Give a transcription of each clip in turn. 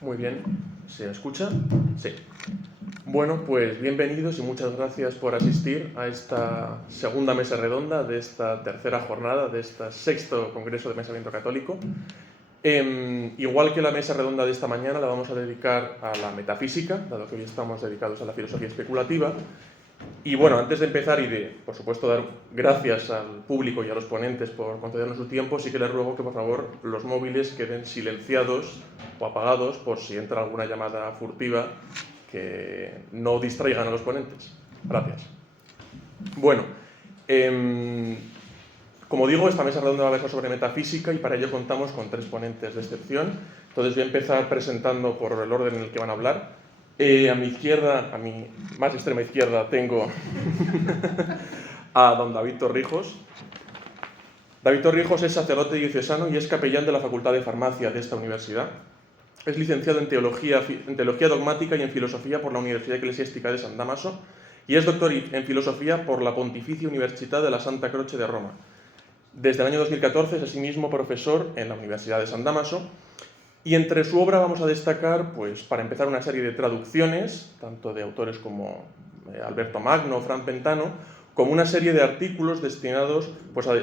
Muy bien, ¿se escucha? Sí. Bueno, pues bienvenidos y muchas gracias por asistir a esta segunda mesa redonda de esta tercera jornada, de este sexto Congreso de Pensamiento Católico. Igual que la mesa redonda de esta mañana, la vamos a dedicar a la metafísica, dado que hoy estamos dedicados a la filosofía especulativa. Y bueno, antes de empezar y de, por supuesto, dar gracias al público y a los ponentes por concedernos su tiempo, sí que les ruego que, por favor, los móviles queden silenciados o apagados por si entra alguna llamada furtiva, que no distraigan a los ponentes. Gracias. Bueno, como digo, esta mesa redonda va a versar sobre metafísica y para ello contamos con tres ponentes de excepción. Entonces voy a empezar presentando por el orden en el que van a hablar. A mi izquierda, a mi más extrema izquierda, tengo a don David Torrijos. David Torrijos es sacerdote diocesano y es capellán de la Facultad de Farmacia de esta universidad. Es licenciado en teología dogmática y en filosofía por la Universidad Eclesiástica de San Damaso y es doctor en filosofía por la Pontificia Università de la Santa Croce de Roma. Desde el año 2014 es asimismo profesor en la Universidad de San Damaso. Y entre su obra vamos a destacar, pues, para empezar, una serie de traducciones, tanto de autores como Alberto Magno o Fran Pentano, como una serie de artículos destinados, pues, a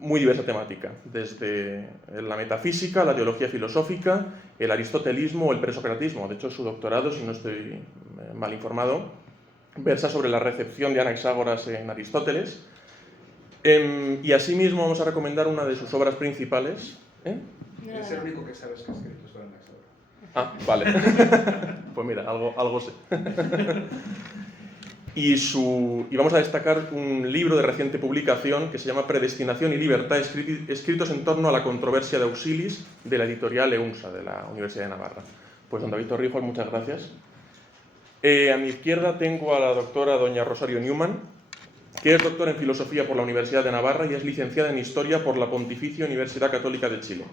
muy diversa temática, desde la metafísica, la teología filosófica, el aristotelismo o el presocratismo. De hecho, su doctorado, si no estoy mal informado, versa sobre la recepción de Anaxágoras en Aristóteles. Y asimismo vamos a recomendar una de sus obras principales. Es el único que sabes que ha escrito sobre Anaxágoras. Ah, vale. Pues mira, algo sé. Y vamos a destacar un libro de reciente publicación que se llama Predestinación y Libertad, escritos en torno a la controversia de Auxilis, de la editorial EUNSA, de la Universidad de Navarra. Pues don David Torrijos, muchas gracias. A mi izquierda tengo a la doctora doña Rosario Newman, que es doctora en Filosofía por la Universidad de Navarra y es licenciada en Historia por la Pontificia Universidad Católica de Chile.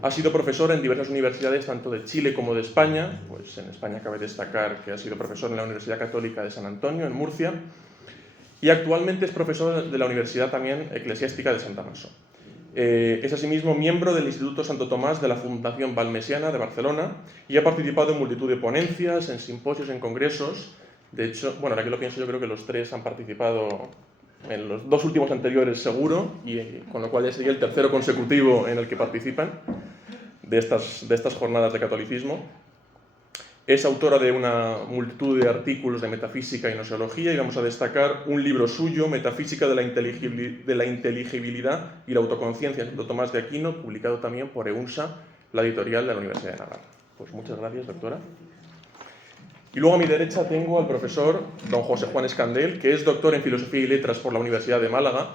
Ha sido profesora en diversas universidades, tanto de Chile como de España. Pues en España cabe destacar que ha sido profesor en la Universidad Católica de San Antonio, en Murcia, y actualmente es profesor de la Universidad también Eclesiástica de San Damaso. Es asimismo miembro del Instituto Santo Tomás de la Fundación Valmesiana de Barcelona y ha participado en multitud de ponencias, en simposios, en congresos. De hecho, bueno, ahora que lo pienso, yo creo que los tres han participado en los dos últimos anteriores seguro, y con lo cual ya sería el tercero consecutivo en el que participan de estas jornadas de catolicismo. Es autora de una multitud de artículos de metafísica y gnoseología y vamos a destacar un libro suyo, Metafísica de la Inteligibilidad y la Autoconciencia, de Santo Tomás de Aquino, publicado también por EUNSA, la editorial de la Universidad de Navarra. Pues muchas gracias, doctora. Y luego a mi derecha tengo al profesor don José Juan Escandel, que es doctor en Filosofía y Letras por la Universidad de Málaga.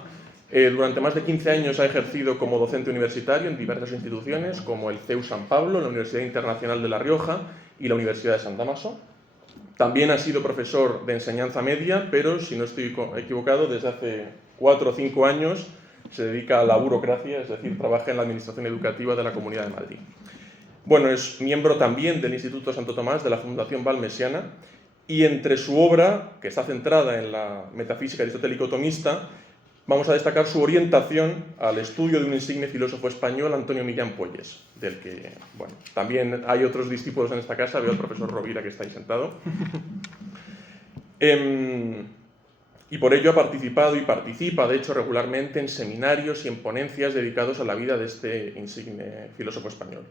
Durante más de 15 años ha ejercido como docente universitario en diversas instituciones, como el CEU San Pablo, la Universidad Internacional de La Rioja y la Universidad de San Damaso. También ha sido profesor de enseñanza media, pero, si no estoy equivocado, desde hace 4 o 5 años se dedica a la burocracia, es decir, trabaja en la Administración Educativa de la Comunidad de Madrid. Bueno, es miembro también del Instituto Santo Tomás de la Fundación Valmesiana y entre su obra, que está centrada en la metafísica aristotélico-tomista, vamos a destacar su orientación al estudio de un insigne filósofo español, Antonio Millán Puelles, del que, bueno, también hay otros discípulos en esta casa, veo al profesor Rovira que está ahí sentado. Y por ello ha participado y participa, de hecho, regularmente en seminarios y en ponencias dedicados a la vida de este insigne filósofo español.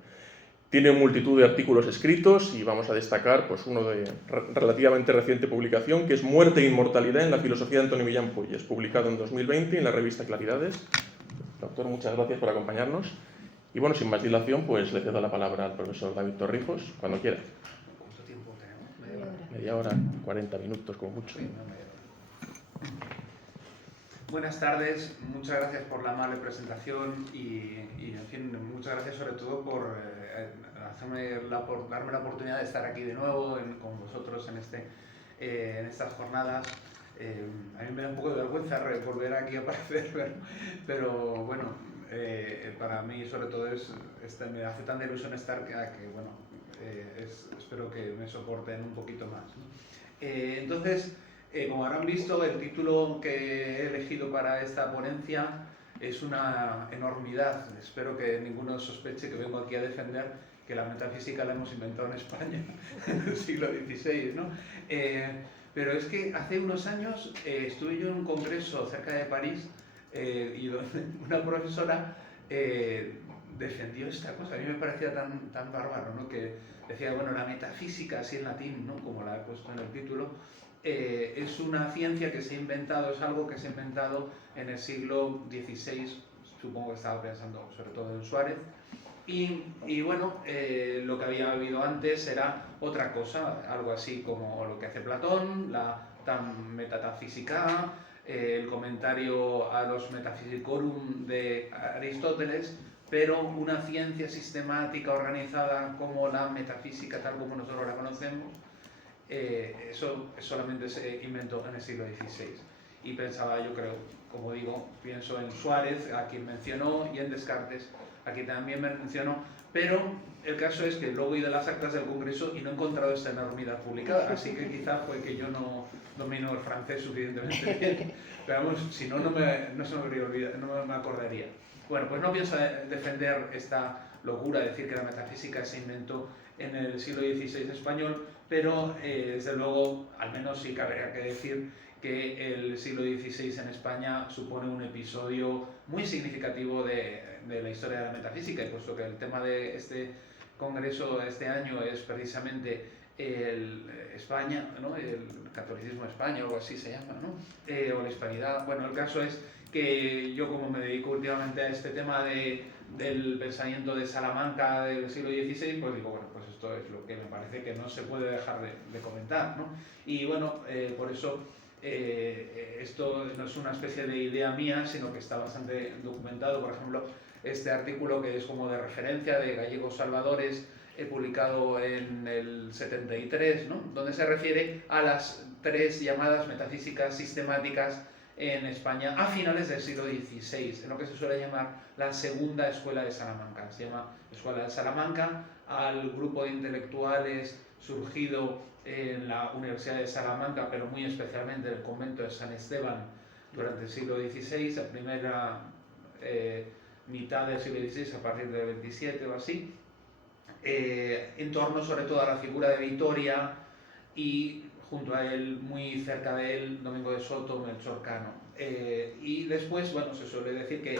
Tiene multitud de artículos escritos y vamos a destacar, pues, uno de relativamente reciente publicación, que es Muerte e Inmortalidad en la Filosofía de Antonio Millán Puelles, publicado en 2020 en la revista Claridades. Doctor, muchas gracias por acompañarnos. Y bueno, sin más dilación, pues le cedo la palabra al profesor David Torrijos, cuando quiera. ¿Cuánto tiempo tenemos? Media hora, 40 minutos como mucho. Sí, no, media hora. Buenas tardes, muchas gracias por la amable presentación y en fin, muchas gracias sobre todo por darme la oportunidad de estar aquí de nuevo con vosotros en estas jornadas. A mí me da un poco de vergüenza volver aquí a aparecer, pero bueno, para mí sobre todo me hace tanta ilusión estar que bueno, espero que me soporten un poquito más, ¿no? Entonces, como habrán visto, el título que he elegido para esta ponencia es una enormidad. Espero que ninguno sospeche que vengo aquí a defender que la metafísica la hemos inventado en España en el siglo XVI, ¿no? Pero es que hace unos años estuve yo en un congreso cerca de París y donde una profesora defendió esta cosa. A mí me parecía tan bárbaro, ¿no? Que decía, bueno, la metafísica, así en latín, ¿no? Como la he puesto en el título, es una ciencia que se ha inventado, es algo que se ha inventado en el siglo XVI, supongo que estaba pensando sobre todo en Suárez, y bueno, lo que había habido antes era otra cosa, algo así como lo que hace Platón, la Tam Metafísica, el comentario a los Metaphysicorum de Aristóteles, pero una ciencia sistemática organizada como la metafísica tal como nosotros la conocemos, eso solamente se inventó en el siglo XVI. Y pensaba, yo creo, como digo, pienso en Suárez, a quien mencionó, y en Descartes, a quien también mencionó, pero el caso es que luego he ido a las actas del Congreso y no he encontrado esta enormidad publicada, así que quizá fue que yo no domino el francés suficientemente bien, pero vamos, si no, no se me habría olvidado, no me acordaría. Bueno, pues no pienso defender esta locura, decir que la metafísica se inventó en el siglo XVI español, pero desde luego, al menos sí cabría que decir que el siglo XVI en España supone un episodio muy significativo de la historia de la metafísica, y puesto que el tema de este congreso este año es precisamente España, ¿no? El catolicismo de España, o algo así se llama, ¿no? O la hispanidad. Bueno, el caso es que yo, como me dedico últimamente a este tema del pensamiento de Salamanca del siglo XVI, pues digo, bueno, pues esto es lo que me parece que no se puede dejar de comentar, ¿no? Y bueno, por eso esto no es una especie de idea mía, sino que está bastante documentado. Por ejemplo, este artículo, que es como de referencia, de Gallegos Salvadores, publicado en el 73, ¿no? Donde se refiere a las 3 llamadas metafísicas sistemáticas en España a finales del siglo XVI, en lo que se suele llamar la segunda escuela de Salamanca. Se llama Escuela de Salamanca al grupo de intelectuales surgido en la Universidad de Salamanca, pero muy especialmente en el convento de San Esteban durante el siglo XVI, la primera mitad del siglo XVI, a partir del XXVII o así, en torno sobre todo a la figura de Vitoria y junto a él, muy cerca de él, Domingo de Soto, Melchor Cano. Y después, bueno, se suele decir que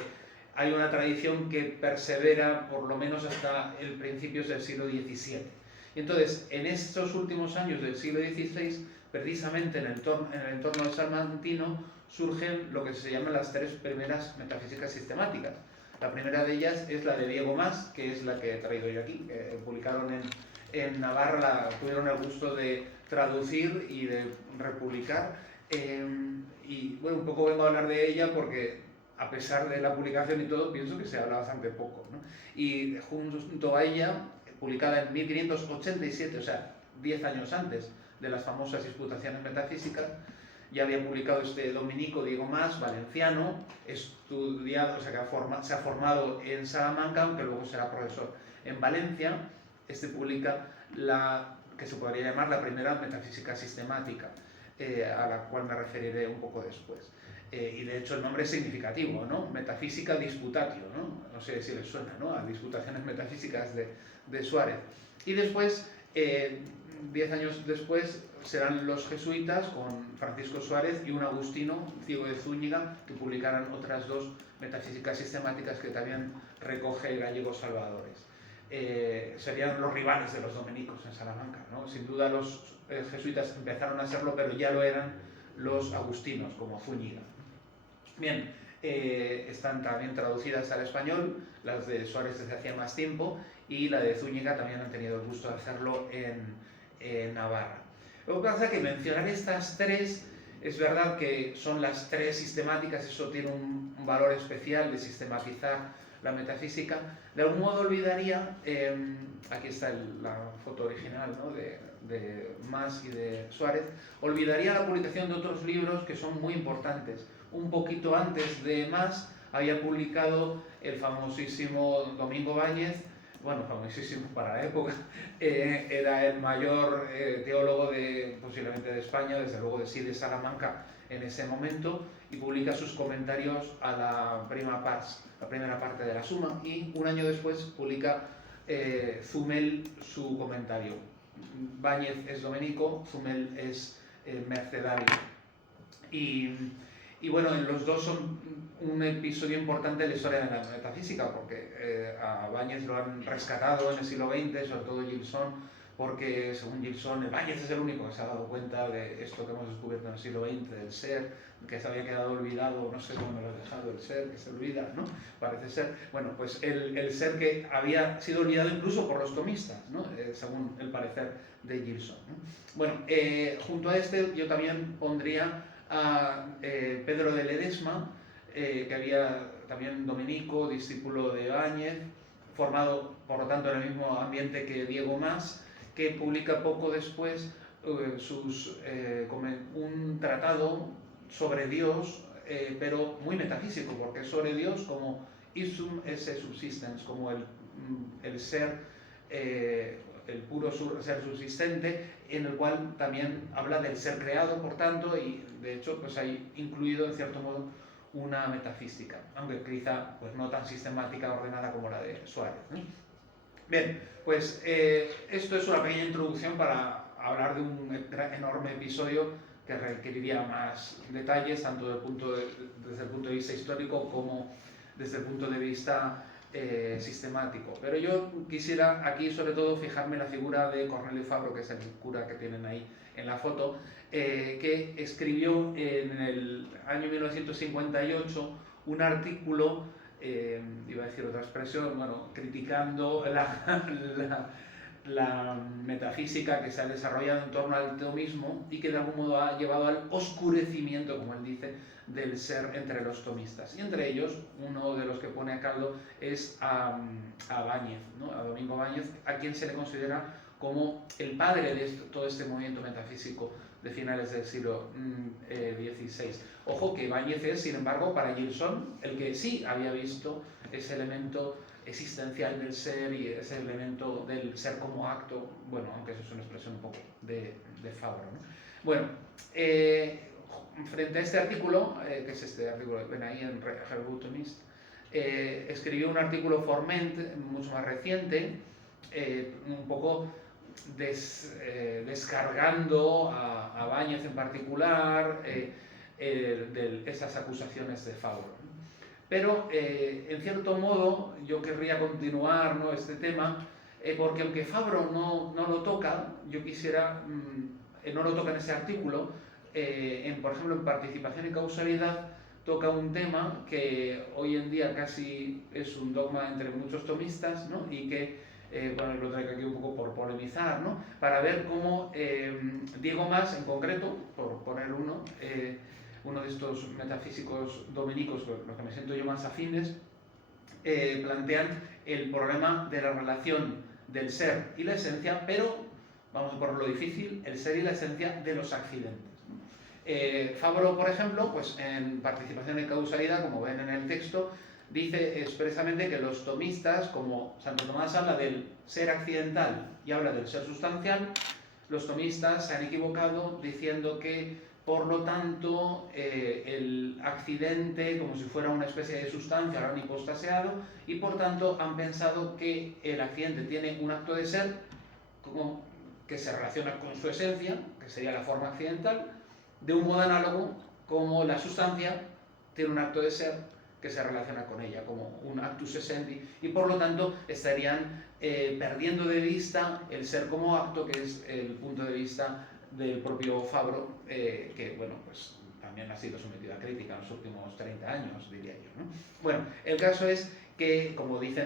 hay una tradición que persevera por lo menos hasta el principios del siglo XVII. Y entonces, en estos últimos años del siglo XVI, precisamente en el entorno salmantino, surgen lo que se llaman las 3 primeras metafísicas sistemáticas. La primera de ellas es la de Diego Mas, que es la que he traído yo aquí. Publicaron en Navarra, tuvieron el gusto de traducir y de republicar. Y bueno, un poco vengo a hablar de ella porque, a pesar de la publicación y todo, pienso que se habla bastante poco, ¿no? Y junto a ella, publicada en 1587, o sea, 10 años antes de las famosas disputaciones metafísicas, ya había publicado este dominico Diego Mas, valenciano, estudiado, o sea, que se ha formado en Salamanca, aunque luego será profesor en Valencia. Este publica la que se podría llamar la primera metafísica sistemática, a la cual me referiré un poco después. Y de hecho el nombre es significativo, ¿no? Metafísica Disputatio, ¿no? No sé si les suena, ¿no? A Disputaciones Metafísicas de Suárez. Y después, 10 años después, serán los jesuitas con Francisco Suárez y un agustino, Ciego de Zúñiga, que publicarán otras 2 metafísicas sistemáticas que también recoge Gallegos Salvadores. Serían los rivales de los dominicos en Salamanca, ¿no? Sin duda los jesuitas empezaron a serlo, pero ya lo eran los agustinos, como Zúñiga. Bien, están también traducidas al español, las de Suárez desde hacía más tiempo, y la de Zúñiga también han tenido el gusto de hacerlo en Navarra. Lo que pasa es que mencionar estas 3, es verdad que son las 3 sistemáticas, eso tiene un valor especial de sistematizar la metafísica. De algún modo olvidaría, aquí está la foto original, ¿no? de Mas y de Suárez, olvidaría la publicación de otros libros que son muy importantes. Un poquito antes de Mas había publicado el famosísimo Domingo Báñez, bueno, famosísimo para la época, era el mayor teólogo posiblemente de España, desde luego de Salamanca en ese momento, y publica sus comentarios a la primera parte de la Suma, y un año después publica Zumel su comentario. Báñez es dominico, Zumel es mercedario. Y bueno, los dos son un episodio importante de la historia de la metafísica, porque a Báñez lo han rescatado en el siglo XX, sobre todo Gilson, porque según Gilson, Báñez es el único que se ha dado cuenta de esto que hemos descubierto en el siglo XX, del ser, que se había quedado olvidado, no sé cómo me lo he dejado, el ser que se olvida, ¿no? Parece ser. Bueno, pues el ser que había sido olvidado incluso por los tomistas, ¿no? Según el parecer de Gilson, ¿no? Bueno, junto a este yo también pondría a Pedro de Ledesma, que había también dominico, discípulo de Báñez, formado por lo tanto en el mismo ambiente que Diego Mas, que publica poco después un tratado sobre Dios, pero muy metafísico, porque es sobre Dios como ipsum esse subsistens, como el ser, el puro ser subsistente, en el cual también habla del ser creado, por tanto, y de hecho pues hay incluido en cierto modo una metafísica, aunque quizá pues, no tan sistemática, ordenada como la de Suárez, ¿no? Bien, pues esto es una pequeña introducción para hablar de un enorme episodio que requeriría más detalles, tanto desde el punto de vista histórico como desde el punto de vista sistemático. Pero yo quisiera aquí sobre todo fijarme en la figura de Cornelio Fabro, que es el cura que tienen ahí en la foto, que escribió en el año 1958 un artículo, iba a decir otra expresión, bueno, criticando la metafísica que se ha desarrollado en torno al tomismo y que de algún modo ha llevado al oscurecimiento, como él dice, del ser entre los tomistas. Y entre ellos, uno de los que pone a caldo es a Báñez, ¿no? A Domingo Báñez, a quien se le considera como el padre de todo este movimiento metafísico de finales del siglo XVI. Ojo que Báñez es, sin embargo, para Gilson, el que sí había visto ese elemento existencial del ser y ese elemento del ser como acto, bueno, aunque eso es una expresión un poco de Fabro, ¿no? Bueno, frente a este artículo, que es este artículo que ven ahí en Herbutomist, escribió un artículo Forment, mucho más reciente, un poco descargando a Báñez en particular de esas acusaciones de Fabro. Pero, en cierto modo, yo querría continuar, ¿no?, este tema, porque aunque Fabro no lo toca, yo quisiera, no lo toca en ese artículo, por ejemplo, en Participación y Causalidad, toca un tema que hoy en día casi es un dogma entre muchos tomistas, ¿no?, y que, bueno, lo traigo aquí un poco por polemizar, ¿no?, para ver cómo Diego Mas, en concreto, por poner uno de estos metafísicos dominicos, con los que me siento yo más afines, plantean el problema de la relación del ser y la esencia, pero, vamos a por lo difícil, el ser y la esencia de los accidentes. Fabro, por ejemplo, pues en Participación y Causalidad, como ven en el texto, dice expresamente que los tomistas, como Santo Tomás habla del ser accidental y habla del ser sustancial, los tomistas se han equivocado diciendo que, por lo tanto, el accidente, como si fuera una especie de sustancia, lo han hipostaseado y, por tanto, han pensado que el accidente tiene un acto de ser como que se relaciona con su esencia, que sería la forma accidental, de un modo análogo como la sustancia tiene un acto de ser que se relaciona con ella, como un actus essendi, y por lo tanto estarían perdiendo de vista el ser como acto, que es el punto de vista del propio Fabro, que, bueno, pues también ha sido sometido a crítica en los últimos 30 años, diría yo, ¿no? Bueno, el caso es que, como dice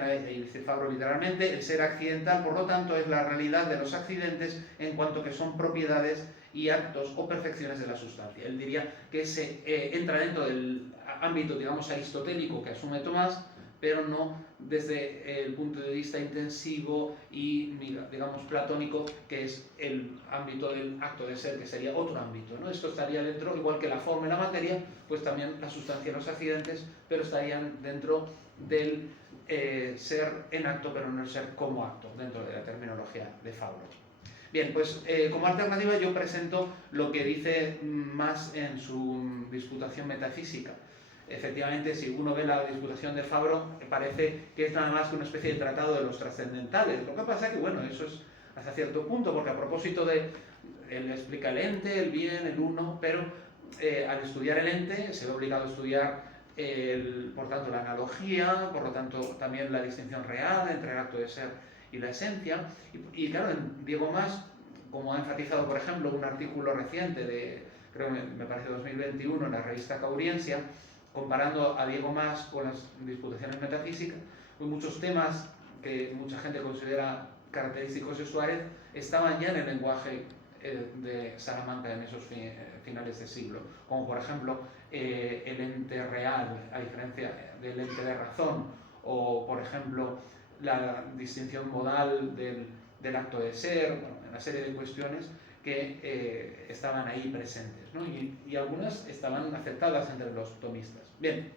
Fabro literalmente, el ser accidental, por lo tanto, es la realidad de los accidentes en cuanto que son propiedades y actos o perfecciones de la sustancia. Él diría que se entra dentro del ámbito, digamos, aristotélico que asume Tomás, pero no desde el punto de vista intensivo y, digamos, platónico, que es el ámbito del acto de ser, que sería otro ámbito, ¿no? Esto estaría dentro, igual que la forma y la materia, pues también la sustancia y los accidentes, pero estarían dentro del ser en acto, pero no el ser como acto, dentro de la terminología de Fabro. Bien, pues como alternativa yo presento lo que dice Mas en su Disputación metafísica. efectivamente, si uno ve la disputación de Fabro, parece que es nada más que una especie de tratado de los trascendentales. Lo que pasa es que, bueno, eso es hasta cierto punto, porque a propósito de, él explica el ente, el bien, el uno, pero al estudiar el ente se ve obligado a estudiar, por tanto, la analogía, por lo tanto, también la distinción real entre el acto de ser y la esencia. Y claro, en Diego Mas, como ha enfatizado, por ejemplo, un artículo reciente de, creo que me parece 2021, en la revista Cauriensia, comparando a Diego Mas con las disputaciones metafísicas, pues muchos temas que mucha gente considera característicos de Suárez estaban ya en el lenguaje de Salamanca en esos finales de siglo, como por ejemplo el ente real a diferencia del ente de razón, o por ejemplo la distinción modal del acto de ser, bueno, una serie de cuestiones que estaban ahí presentes, ¿no? Y algunas estaban aceptadas entre los tomistas. Bien,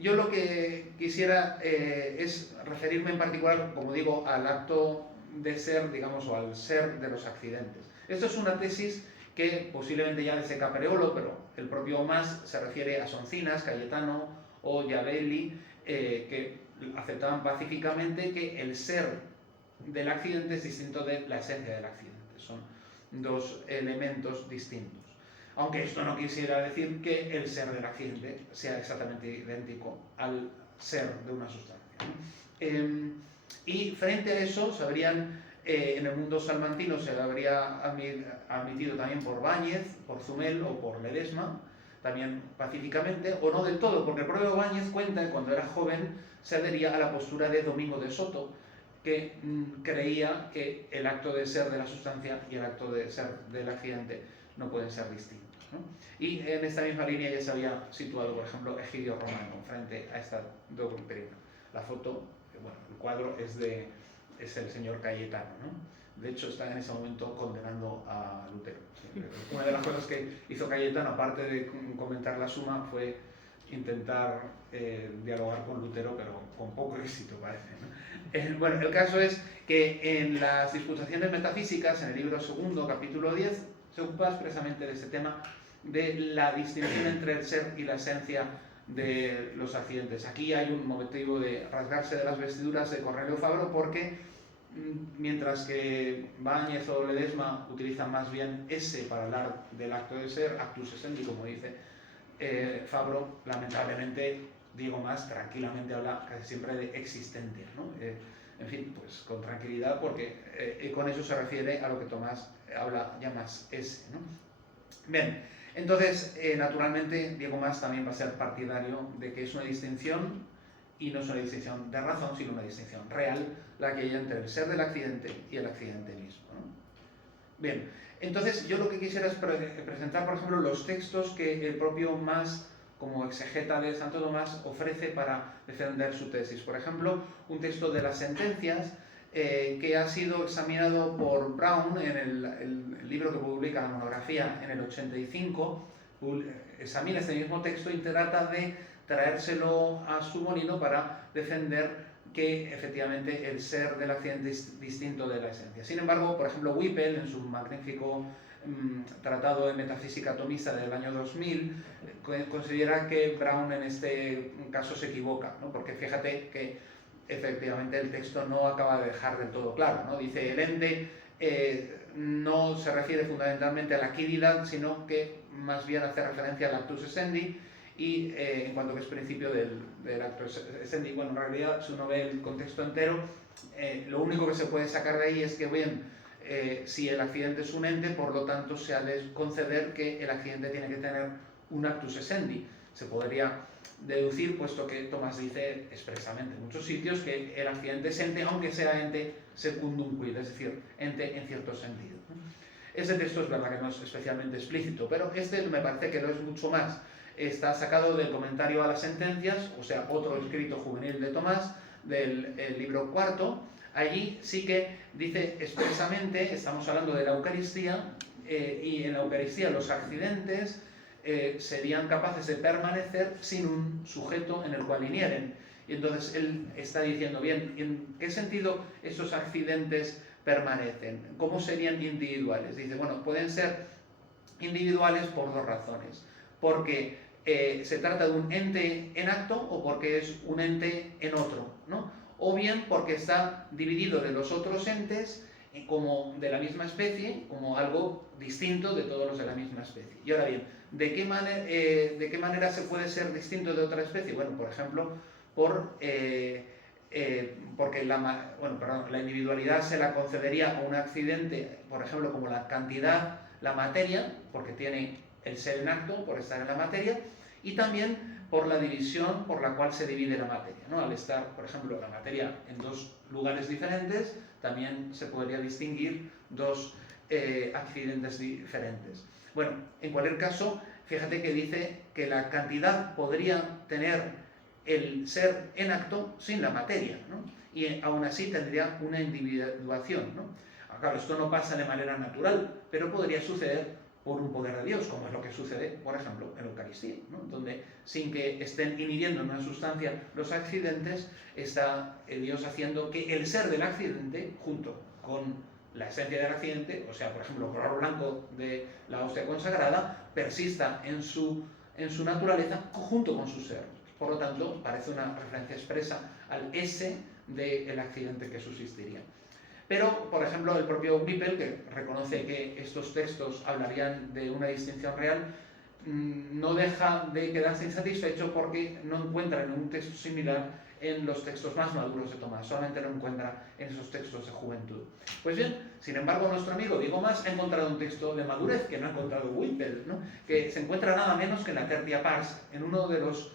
yo lo que quisiera es referirme en particular, como digo, al acto de ser, digamos, o al ser de los accidentes. Esto es una tesis que posiblemente ya desde Capreolo, pero el propio Mas se refiere a Soncinas, Cayetano o Giavelli, que aceptaban pacíficamente que el ser del accidente es distinto de la esencia del accidente. Son dos elementos distintos. Aunque esto no quisiera decir que el ser del accidente sea exactamente idéntico al ser de una sustancia. Y frente a eso, se habrían, en el mundo salmantino se habría admitido también por Báñez, por Zumel o por Ledesma, también pacíficamente, o no del todo, porque el propio Báñez cuenta que cuando era joven se adhería a la postura de Domingo de Soto, que creía que el acto de ser de la sustancia y el acto de ser del accidente no pueden ser distintos, ¿no? Y en esta misma línea ya se había situado, por ejemplo, Egidio Romano frente a esta doctrina. La foto, bueno, el cuadro es el señor Cayetano, ¿no? De hecho, está en ese momento condenando a Lutero. Una de las cosas que hizo Cayetano, aparte de comentar la suma, fue intentar dialogar con Lutero, pero con poco éxito, parece, ¿no? Bueno, el caso es que en las disputaciones metafísicas, en el libro segundo, capítulo 10, se ocupa expresamente de este tema de la distinción entre el ser y la esencia de los accidentes. Aquí hay un motivo de rasgarse de las vestiduras de Cornelio Fabro, porque mientras que Báñez o Ledesma utilizan más bien ese para hablar del acto de ser, actus essendi, como dice Fabro, lamentablemente, digo más, tranquilamente habla casi siempre de existentes, ¿no? En fin, pues con tranquilidad, porque con eso se refiere a lo que Tomás habla ya más ese, ¿no? Bien, entonces, naturalmente, Diego Mas también va a ser partidario de que es una distinción, y no es una distinción de razón, sino una distinción real, la que hay entre el ser del accidente y el accidente mismo, ¿no? Bien, entonces yo lo que quisiera es presentar, por ejemplo, los textos que el propio Mas, como exegeta de Santo Tomás, ofrece para defender su tesis. Por ejemplo, un texto de las sentencias que ha sido examinado por Brown en el libro que publica la monografía en el 85, examina este mismo texto y trata de traérselo a su molino para defender que efectivamente el ser del accidente es distinto de la esencia. Sin embargo, por ejemplo, Whipple, en su magnífico tratado de metafísica atomista del año 2000, considera que Brown en este caso se equivoca, ¿no? Porque fíjate que efectivamente el texto no acaba de dejar del todo claro, ¿no? Dice, el ente no se refiere fundamentalmente a la quididad, sino que más bien hace referencia al actus essendi, y en cuanto que es principio del actus essendi, bueno, en realidad si uno ve el contexto entero, lo único que se puede sacar de ahí es que, bien, si el accidente es un ente, por lo tanto se ha de conceder que el accidente tiene que tener un actus essendi. Se podría deducir, puesto que Tomás dice expresamente en muchos sitios que el accidente es ente, aunque sea ente secundum quid, es decir, ente en cierto sentido. Ese texto es verdad que no es especialmente explícito, pero este me parece que lo es mucho más. Está sacado del comentario a las sentencias, o sea, otro escrito juvenil de Tomás, del libro cuarto. Allí sí que dice expresamente, estamos hablando de la Eucaristía, y en la Eucaristía los accidentes serían capaces de permanecer sin un sujeto en el cual vinieren. Y entonces él está diciendo, bien, ¿en qué sentido esos accidentes permanecen? ¿Cómo serían individuales? Dice, bueno, pueden ser individuales por dos razones. Porque se trata de un ente en acto o porque es un ente en otro, ¿no? O bien porque está dividido de los otros entes como de la misma especie, como algo distinto de todos los de la misma especie. Y ahora bien, ¿de qué manera se puede ser distinto de otra especie? Bueno, por ejemplo, porque la individualidad se la concedería a un accidente, por ejemplo, como la cantidad, la materia, porque tiene el ser en acto, por estar en la materia, y también por la división por la cual se divide la materia, ¿no? Al estar, por ejemplo, la materia en dos lugares diferentes, también se podría distinguir dos accidentes diferentes. Bueno, en cualquier caso, fíjate que dice que la cantidad podría tener el ser en acto sin la materia, ¿no? Y aún así tendría una individuación, ¿no? Claro, esto no pasa de manera natural, pero podría suceder por un poder de Dios, como es lo que sucede, por ejemplo, en la Eucaristía, ¿no? Donde sin que estén inhibiendo en una sustancia los accidentes, está Dios haciendo que el ser del accidente, junto con la esencia del accidente, o sea, por ejemplo, el color blanco de la hostia consagrada, persista en su naturaleza junto con su ser. Por lo tanto, parece una referencia expresa al ese del accidente que subsistiría. Pero, por ejemplo, el propio Whipple, que reconoce que estos textos hablarían de una distinción real, no deja de quedarse insatisfecho porque no encuentra en un texto similar en los textos más maduros de Tomás, solamente lo encuentra en esos textos de juventud. Pues bien, sin embargo, nuestro amigo Diego Mas ha encontrado un texto de madurez que no ha encontrado Whipple, ¿no? Que se encuentra nada menos que en la Tertia Pars, en uno de los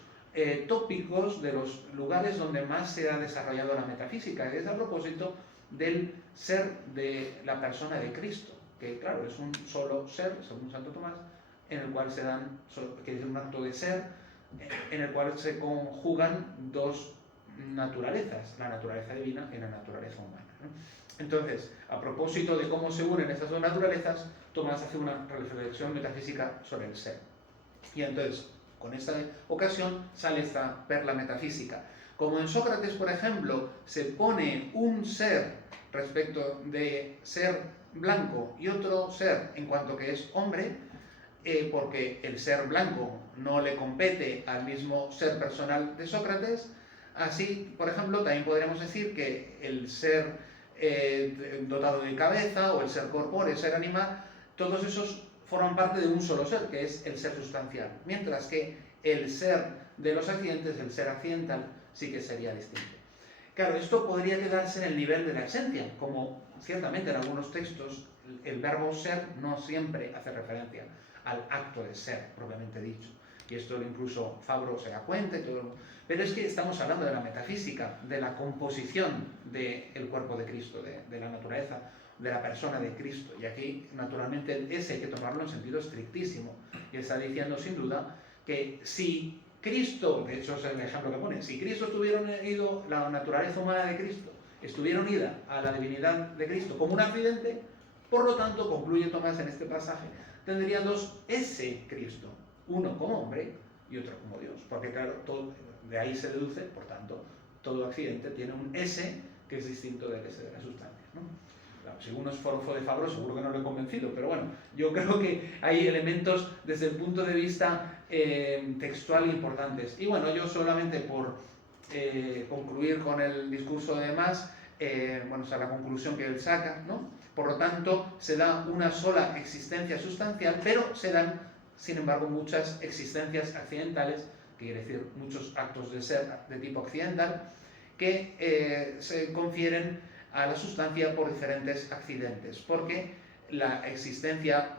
tópicos, de los lugares donde más se ha desarrollado la metafísica, y es a propósito del ser de la persona de Cristo, que claro, es un solo ser, según Santo Tomás, en el cual se dan, que es un acto de ser, en el cual se conjugan dos naturalezas, la naturaleza divina y la naturaleza humana, ¿no? Entonces, a propósito de cómo se unen estas dos naturalezas, Tomás hace una reflexión metafísica sobre el ser. Y entonces, con esta ocasión, sale esta perla metafísica. Como en Sócrates, por ejemplo, se pone un ser respecto de ser blanco y otro ser en cuanto que es hombre, porque el ser blanco no le compete al mismo ser personal de Sócrates. Así, por ejemplo, también podríamos decir que el ser dotado de cabeza o el ser corpóreo, el ser animal, todos esos forman parte de un solo ser, que es el ser sustancial, mientras que el ser de los accidentes, el ser accidental, sí que sería distinto. Claro, esto podría quedarse en el nivel de la esencia, como ciertamente en algunos textos el verbo ser no siempre hace referencia al acto de ser, propiamente dicho. Y esto incluso Fabro se da cuenta y todo. Pero es que estamos hablando de la metafísica, de la composición del cuerpo de Cristo, de la naturaleza, de la persona de Cristo. Y aquí, naturalmente, ese hay que tomarlo en sentido estrictísimo. Y está diciendo, sin duda, que si Cristo, de hecho es el ejemplo que pone, si Cristo estuviera unido, la naturaleza humana de Cristo estuviera unida a la divinidad de Cristo como un accidente, por lo tanto, concluye Tomás en este pasaje, tendría dos ese Cristo, uno como hombre y otro como Dios, porque claro, de ahí se deduce, por tanto, todo accidente tiene un ese que es distinto del ese de la sustancia, ¿no? Claro, si uno es forofo de Fabro, seguro que no lo he convencido, pero bueno, yo creo que hay elementos desde el punto de vista textual importantes. Y bueno, yo solamente por concluir con el discurso de Mas, bueno, o sea, la conclusión que él saca, ¿no? Por lo tanto, se da una sola existencia sustancial, pero se dan, sin embargo, muchas existencias accidentales, que quiere decir muchos actos de ser de tipo accidental, que se confieren a la sustancia por diferentes accidentes, porque la existencia,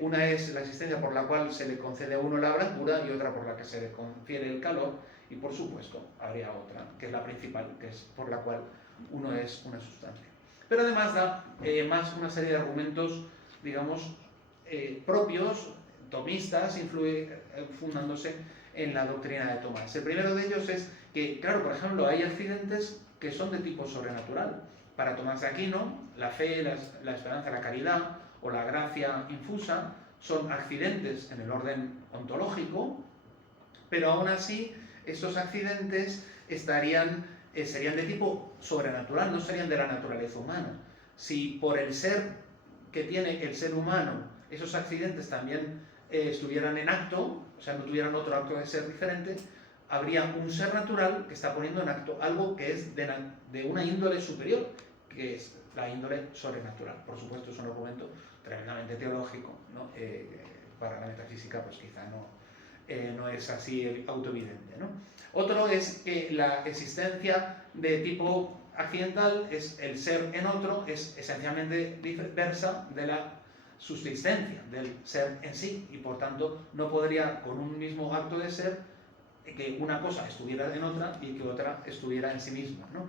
una es la existencia por la cual se le concede a uno la blancura y otra por la que se le confiere el calor, y por supuesto habría otra, que es la principal, que es por la cual uno es una sustancia. Pero además da más una serie de argumentos, digamos, propios, tomistas, fundándose en la doctrina de Tomás. El primero de ellos es que, claro, por ejemplo, hay accidentes que son de tipo sobrenatural. Para Tomás de Aquino, la fe, la esperanza, la caridad o la gracia infusa son accidentes en el orden ontológico, pero aún así estos accidentes serían de tipo sobrenatural, no serían de la naturaleza humana. Si por el ser que tiene el ser humano esos accidentes también estuvieran en acto, o sea, no tuvieran otro acto de ser diferente, habría un ser natural que está poniendo en acto algo que es de una índole superior, que es la índole sobrenatural. Por supuesto, es un argumento tremendamente teológico, ¿no? Para la metafísica, pues quizá no es así autoevidente, ¿no? Otro es que la existencia de tipo accidental es el ser en otro, es esencialmente diversa de la subsistencia del ser en sí, y por tanto no podría con un mismo acto de ser que una cosa estuviera en otra y que otra estuviera en sí misma, ¿no?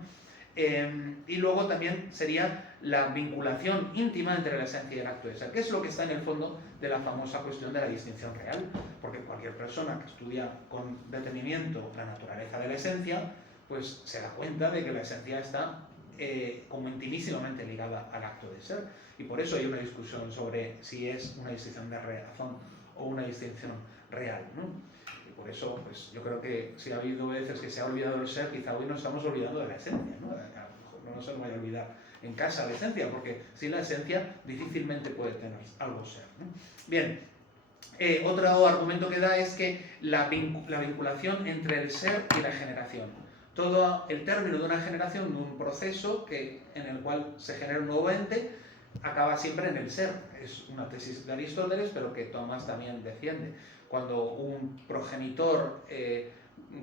Y luego también sería la vinculación íntima entre la esencia y el acto de ser, que es lo que está en el fondo de la famosa cuestión de la distinción real, porque cualquier persona que estudia con detenimiento la naturaleza de la esencia, pues se da cuenta de que la esencia está como intimísimamente ligada al acto de ser, y por eso hay una discusión sobre si es una distinción de razón o una distinción real, ¿no? Por eso, pues yo creo que si ha habido veces que se ha olvidado el ser, quizá hoy nos estamos olvidando de la esencia, ¿no? No se nos vaya a olvidar en casa la esencia, porque sin la esencia difícilmente puede tener algo ser, ¿no? Bien, otro argumento que da es que la vinculación entre el ser y la generación. Todo el término de una generación, de un proceso en el cual se genera un nuevo ente, acaba siempre en el ser. Es una tesis de Aristóteles, pero que Tomás también defiende. Cuando un progenitor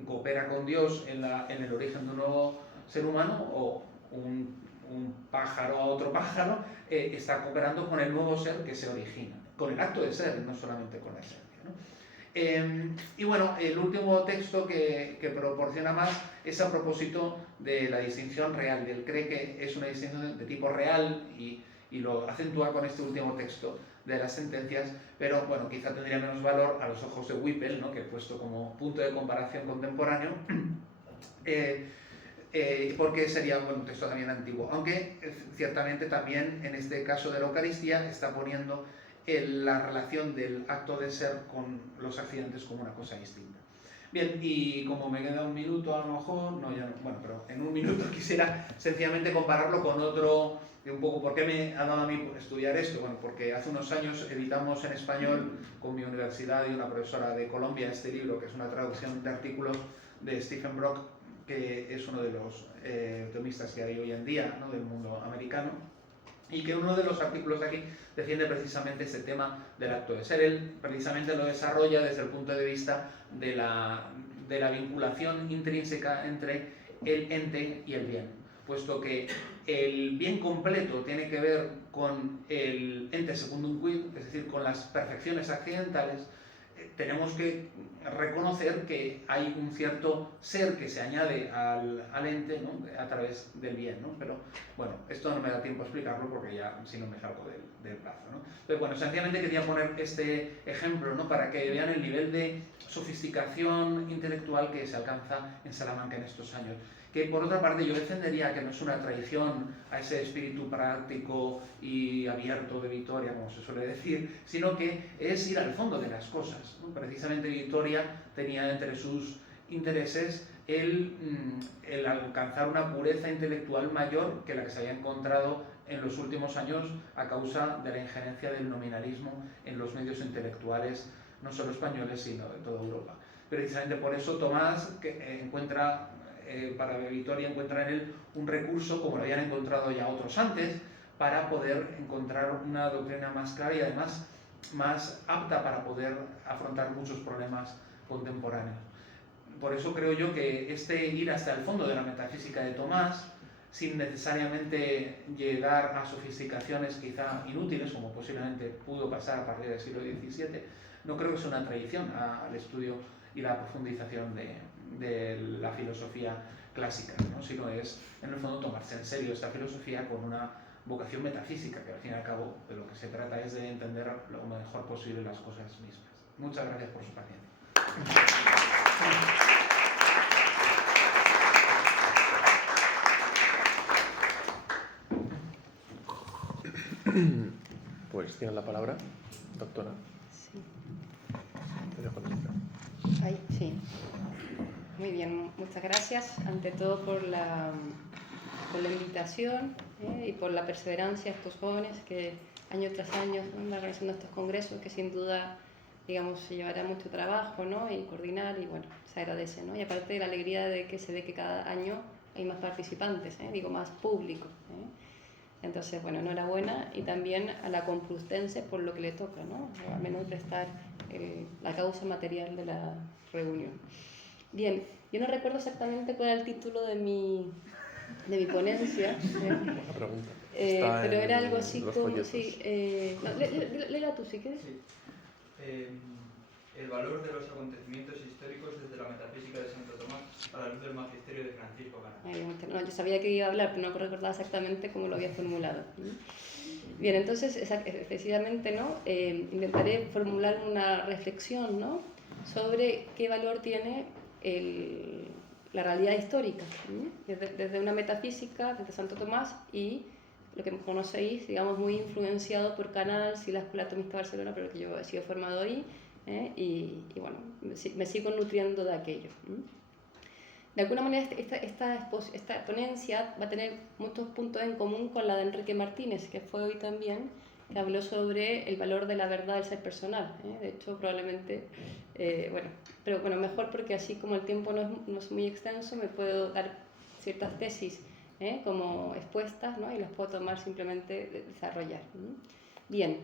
coopera con Dios en el origen de un nuevo ser humano, o un pájaro a otro pájaro, está cooperando con el nuevo ser que se origina, con el acto de ser, no solamente con la esencia, ¿no? Y bueno, el último texto que proporciona más es a propósito de la distinción real. Él cree que es una distinción de tipo real y lo acentúa con este último texto de las sentencias, pero bueno, quizá tendría menos valor a los ojos de Whipple, ¿no? Que he puesto como punto de comparación contemporáneo, porque sería un texto también antiguo, aunque ciertamente también en este caso de la Eucaristía está poniendo la relación del acto de ser con los accidentes como una cosa distinta. Bien, y como me queda un minuto a lo mejor, bueno, pero en un minuto quisiera sencillamente compararlo con otro, un poco, ¿por qué me ha dado a mí estudiar esto? Bueno, porque hace unos años editamos en español con mi universidad y una profesora de Colombia este libro, que es una traducción de artículos de Stephen Brock, que es uno de los teomistas que hay hoy en día, ¿no? Del mundo americano, y que uno de los artículos de aquí defiende precisamente este tema del acto de ser. Él precisamente lo desarrolla desde el punto de vista de la vinculación intrínseca entre el ente y el bien, puesto que el bien completo tiene que ver con el ente secundum quid, es decir, con las perfecciones accidentales. Tenemos que reconocer que hay un cierto ser que se añade al ente, ¿no? A través del bien, ¿no? Pero bueno, esto no me da tiempo a explicarlo porque ya si no me salgo del plazo, ¿no? Pero bueno, sencillamente quería poner este ejemplo, ¿no? Para que vean el nivel de sofisticación intelectual que se alcanza en Salamanca en estos años. Que por otra parte yo defendería que no es una traición a ese espíritu práctico y abierto de Vitoria, como se suele decir, sino que es ir al fondo de las cosas, ¿no? Precisamente Vitoria tenía entre sus intereses el alcanzar una pureza intelectual mayor que la que se había encontrado en los últimos años a causa de la injerencia del nominalismo en los medios intelectuales, no solo españoles, sino de toda Europa. Precisamente por eso Tomás para Vitoria encuentra en él un recurso, como lo habían encontrado ya otros antes, para poder encontrar una doctrina más clara y además más apta para poder afrontar muchos problemas contemporáneos. Por eso creo yo que ir hasta el fondo de la metafísica de Tomás, sin necesariamente llegar a sofisticaciones quizá inútiles, como posiblemente pudo pasar a partir del siglo XVII, no creo que sea una traición al estudio y la profundización de la filosofía clásica, ¿no? Sino es, en el fondo, tomarse en serio esta filosofía con una vocación metafísica, que al fin y al cabo de lo que se trata es de entender lo mejor posible las cosas mismas. Muchas gracias por su paciencia. Pues tiene la palabra, doctora. Sí. Te dejo contestar. Ahí, sí. Muy bien, muchas gracias ante todo por la invitación y por la perseverancia de estos jóvenes que año tras año van realizando estos congresos que sin duda digamos, se llevará mucho trabajo, ¿no? Y coordinar, y bueno, se agradece, ¿no? Y aparte la alegría de que se ve que cada año hay más participantes, digo, más público. Entonces, bueno, enhorabuena, y también a la Complutense por lo que le toca, ¿no? Al menos prestar la causa material de la reunión. Bien, yo no recuerdo exactamente cuál era el título de mi ponencia, Buena pregunta. pero era algo así los como... folletos. Sí, no, léela tú, si quieres. Sí. El valor de los acontecimientos históricos desde la metafísica de Santo Tomás a la luz del magisterio de Francisco Canals. No, yo sabía que iba a hablar, pero no recordaba exactamente cómo lo había formulado. Bien, entonces, precisamente, ¿no? Intentaré formular una reflexión, ¿no? Sobre qué valor tiene la realidad histórica, desde una metafísica, desde Santo Tomás, y lo que conocéis, digamos, muy influenciado por Canals y la Escuela Tomista de Barcelona, pero que yo he sido formado ahí, y bueno, me sigo nutriendo de aquello. De alguna manera, esta ponencia va a tener muchos puntos en común con la de Enrique Martínez, que fue hoy también, que habló sobre el valor de la verdad del ser personal. De hecho, probablemente, pero bueno, mejor porque así como el tiempo no es muy extenso, me puedo dar ciertas tesis como expuestas, ¿no? Y las puedo tomar simplemente desarrollar. Bien,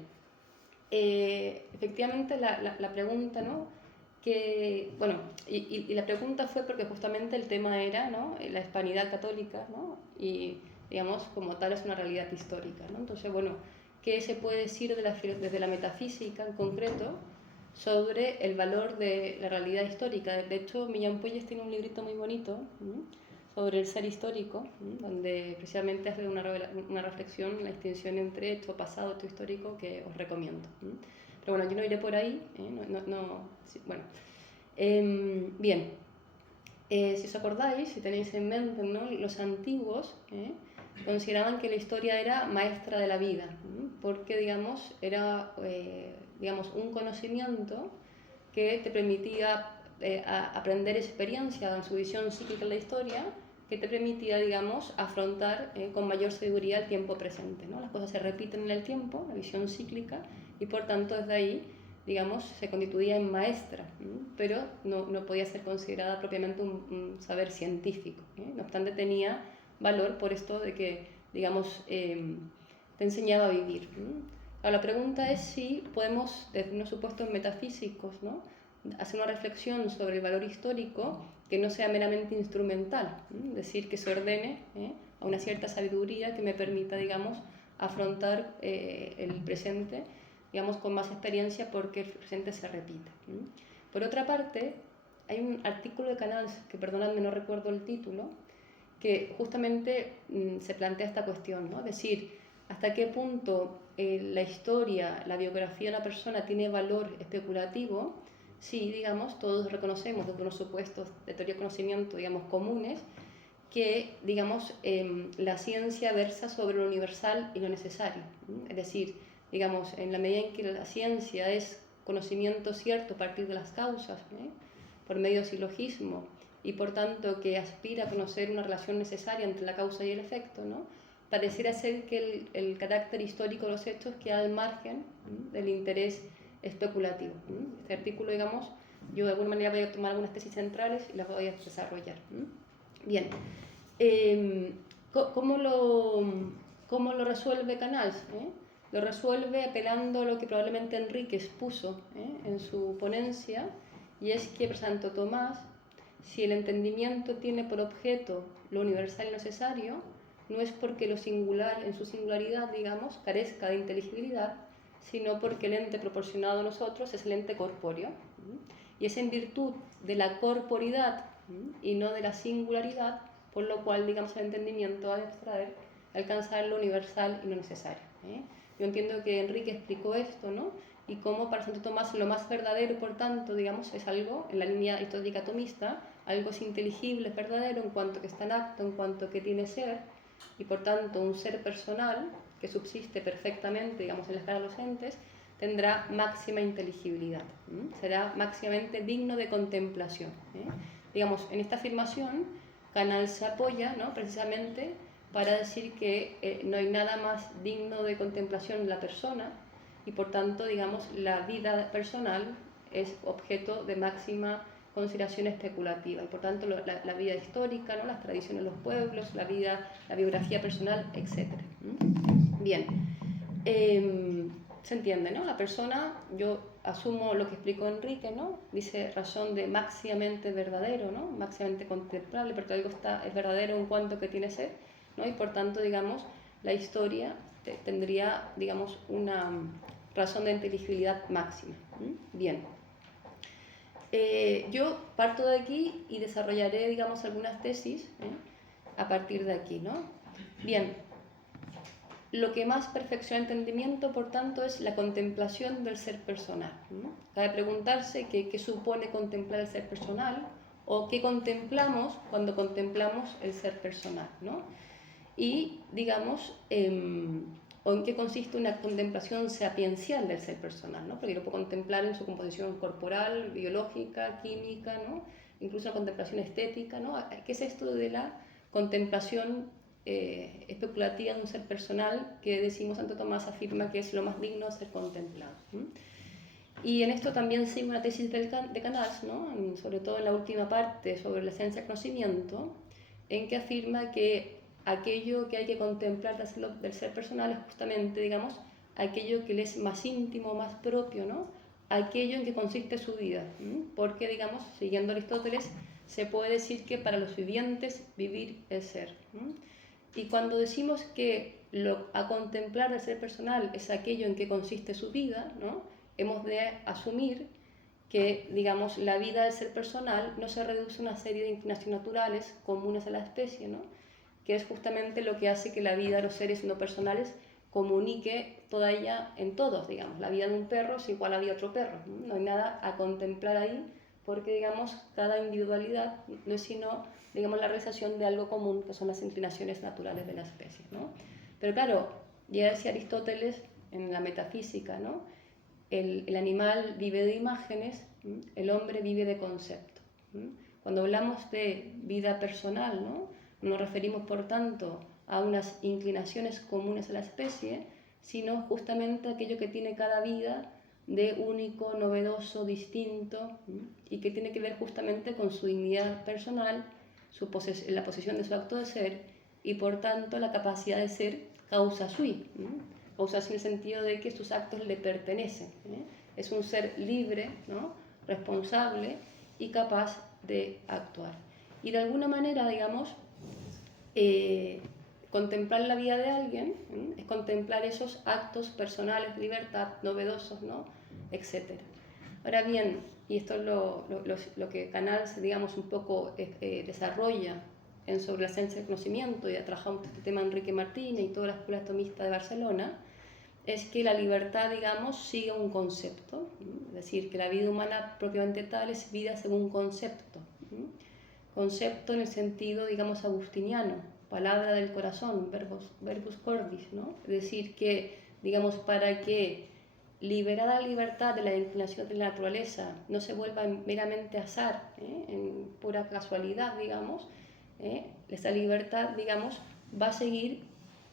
efectivamente la pregunta, ¿no? Que, bueno, y la pregunta fue porque justamente el tema era, ¿no? La hispanidad católica, ¿no? Y digamos, como tal, es una realidad histórica, ¿no? Entonces, bueno, ¿qué se puede decir desde la metafísica en concreto sobre el valor de la realidad histórica? De hecho, Millán Puelles tiene un librito muy bonito sobre el ser histórico, donde precisamente hace una reflexión, la distinción entre hecho pasado, hecho histórico, que os recomiendo. Pero bueno, yo no iré por ahí, sí, bueno. Bien, si os acordáis, si tenéis en mente, ¿no? Los antiguos consideraban que la historia era maestra de la vida, porque, digamos, era un conocimiento que te permitía aprender experiencia en su visión psíquica de la historia, que te permitía, digamos, afrontar con mayor seguridad el tiempo presente, ¿no? Las cosas se repiten en el tiempo, la visión cíclica, y por tanto desde ahí, digamos, se constituía en maestra, pero no podía ser considerada propiamente un saber científico. No obstante, tenía valor por esto de que, digamos, te enseñaba a vivir. Ahora, la pregunta es si podemos, desde unos supuestos metafísicos, ¿no? Hacer una reflexión sobre el valor histórico que no sea meramente instrumental, es decir, que se ordene a una cierta sabiduría que me permita, digamos, afrontar el presente, digamos, con más experiencia porque el presente se repite. Por otra parte, hay un artículo de Canals, que perdonadme, no recuerdo el título, que justamente se plantea esta cuestión, ¿no? Es decir, hasta qué punto la historia, la biografía de una persona tiene valor especulativo si, digamos, todos reconocemos desde unos supuestos de teoría de conocimiento, digamos, comunes, que, digamos, la ciencia versa sobre lo universal y lo necesario. Es decir, digamos, en la medida en que la ciencia es conocimiento cierto a partir de las causas, por medio del silogismo, y por tanto que aspira a conocer una relación necesaria entre la causa y el efecto, ¿no? Pareciera ser que el carácter histórico de los hechos queda al margen del interés especulativo. Este artículo, digamos, yo de alguna manera voy a tomar algunas tesis centrales y las voy a desarrollar. Bien, ¿cómo lo resuelve Canals? Lo resuelve apelando a lo que probablemente Enrique expuso en su ponencia, y es que para Santo Tomás, si el entendimiento tiene por objeto lo universal y necesario, no es porque lo singular, en su singularidad, digamos, carezca de inteligibilidad, sino porque el ente proporcionado a nosotros es el ente corpóreo. Y es en virtud de la corporidad y no de la singularidad, por lo cual, digamos, el entendimiento ha de alcanzar lo universal y lo necesario. Yo entiendo que Enrique explicó esto, ¿no? Y cómo para Santo Tomás lo más verdadero, por tanto, digamos, es algo, en la línea histórica tomista, algo es inteligible, es verdadero en cuanto que está en acto, en cuanto que tiene ser, y por tanto un ser personal que subsiste perfectamente, digamos, en la escala de los entes, tendrá máxima inteligibilidad, será máximamente digno de contemplación. Digamos, en esta afirmación, Canals se apoya, ¿no? Precisamente para decir que no hay nada más digno de contemplación en la persona, y por tanto, digamos, la vida personal es objeto de máxima consideración especulativa y por tanto la vida histórica, ¿no? Las tradiciones de los pueblos, la biografía personal, etc. Bien, se entiende, ¿no? La persona, yo asumo lo que explicó Enrique, ¿no? Dice razón de máximamente verdadero, ¿no? Máximamente contemplable, porque algo es verdadero en cuanto que tiene ser, ¿no? Y por tanto, digamos, la historia tendría, digamos, una razón de inteligibilidad máxima. Bien. Yo parto de aquí y desarrollaré, digamos, algunas tesis a partir de aquí, ¿no? Bien, lo que más perfecciona el entendimiento, por tanto, es la contemplación del ser personal. Cabe preguntarse qué supone contemplar el ser personal o qué contemplamos cuando contemplamos el ser personal, ¿no? Y, digamos, o en qué consiste una contemplación sapiencial del ser personal, ¿no? Porque lo puedo contemplar en su composición corporal, biológica, química, ¿no? Incluso la contemplación estética, ¿no? ¿Qué es esto de la contemplación especulativa de un ser personal que decimos Santo Tomás afirma que es lo más digno de ser contemplado? Y en esto también sigue una tesis de Canals, ¿no? Sobre todo en la última parte sobre la esencia del conocimiento, en que afirma que aquello que hay que contemplar del ser personal es justamente, digamos, aquello que le es más íntimo, más propio, ¿no? Aquello en que consiste su vida, porque, digamos, siguiendo Aristóteles, se puede decir que para los vivientes vivir es ser. Y cuando decimos que a contemplar el ser personal es aquello en que consiste su vida, ¿no? Hemos de asumir que, digamos, la vida del ser personal no se reduce a una serie de inclinaciones naturales comunes a la especie, ¿no? Que es justamente lo que hace que la vida de los seres no personales comunique toda ella en todos, digamos. La vida de un perro es igual a la vida de otro perro, ¿no? No hay nada a contemplar ahí porque, digamos, cada individualidad no es sino, digamos, la realización de algo común, que son las inclinaciones naturales de la especie, ¿no? Pero claro, ya decía Aristóteles en la metafísica, ¿no? El animal vive de imágenes, el hombre vive de concepto. Cuando hablamos de vida personal, ¿no? Nos referimos, por tanto, a unas inclinaciones comunes a la especie, sino justamente a aquello que tiene cada vida de único, novedoso, distinto, y que tiene que ver justamente con su dignidad personal, la posesión de su acto de ser, y por tanto la capacidad de ser causa sui. Causa sui en el sentido de que sus actos le pertenecen. Es un ser libre, ¿no? Responsable y capaz de actuar. Y de alguna manera, digamos, contemplar la vida de alguien es contemplar esos actos personales de libertad, novedosos, ¿no? Etc. Ahora bien, y esto es lo que Canals, digamos, un poco desarrolla sobre la esencia del conocimiento, y ha trabajado este tema Enrique Martínez y toda la escuela tomista de Barcelona, es que la libertad, digamos, sigue un concepto, es decir, que la vida humana propiamente tal es vida según concepto. Concepto en el sentido, digamos, agustiniano, palabra del corazón, verbus cordis, ¿no? Es decir, que, digamos, para que liberada la libertad de la inclinación de la naturaleza no se vuelva meramente azar, en pura casualidad, digamos, esa libertad, digamos, va a seguir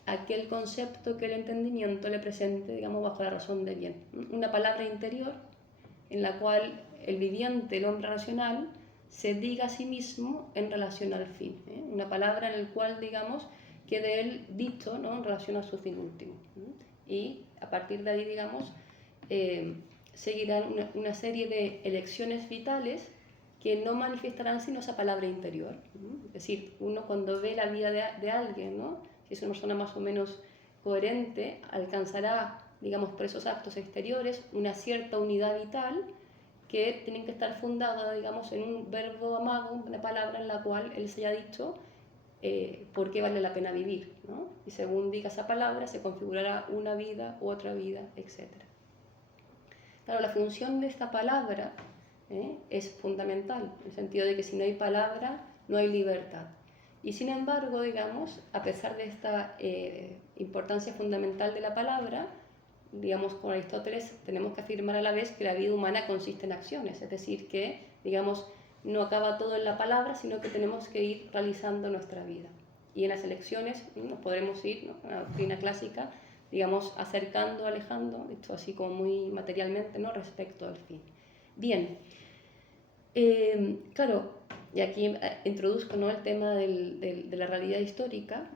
aquel concepto que el entendimiento le presente, digamos, bajo la razón de bien. Una palabra interior en la cual el viviente, el hombre racional, se diga a sí mismo en relación al fin. Una palabra en la cual, digamos, quede él dicho, ¿no? En relación a su fin último. Y a partir de ahí, digamos, seguirán una serie de elecciones vitales que no manifestarán sino esa palabra interior. Es decir, uno cuando ve la vida de alguien, ¿no? Si es una persona más o menos coherente, alcanzará, digamos, por esos actos exteriores una cierta unidad vital que tienen que estar fundadas, digamos, en un verbo amado, una palabra en la cual él se haya dicho por qué vale la pena vivir, ¿no? Y según diga esa palabra se configurará una vida u otra vida, etc. Claro, la función de esta palabra es fundamental, en el sentido de que si no hay palabra, no hay libertad. Y sin embargo, digamos, a pesar de esta importancia fundamental de la palabra, digamos, con Aristóteles tenemos que afirmar a la vez que la vida humana consiste en acciones, es decir, que, digamos, no acaba todo en la palabra, sino que tenemos que ir realizando nuestra vida. Y en las elecciones nos podremos ir, ¿no? A la doctrina clásica, digamos, acercando, alejando, esto así como muy materialmente, ¿no? Respecto al fin. Bien, claro, y aquí introduzco, ¿no?, el tema de la realidad histórica.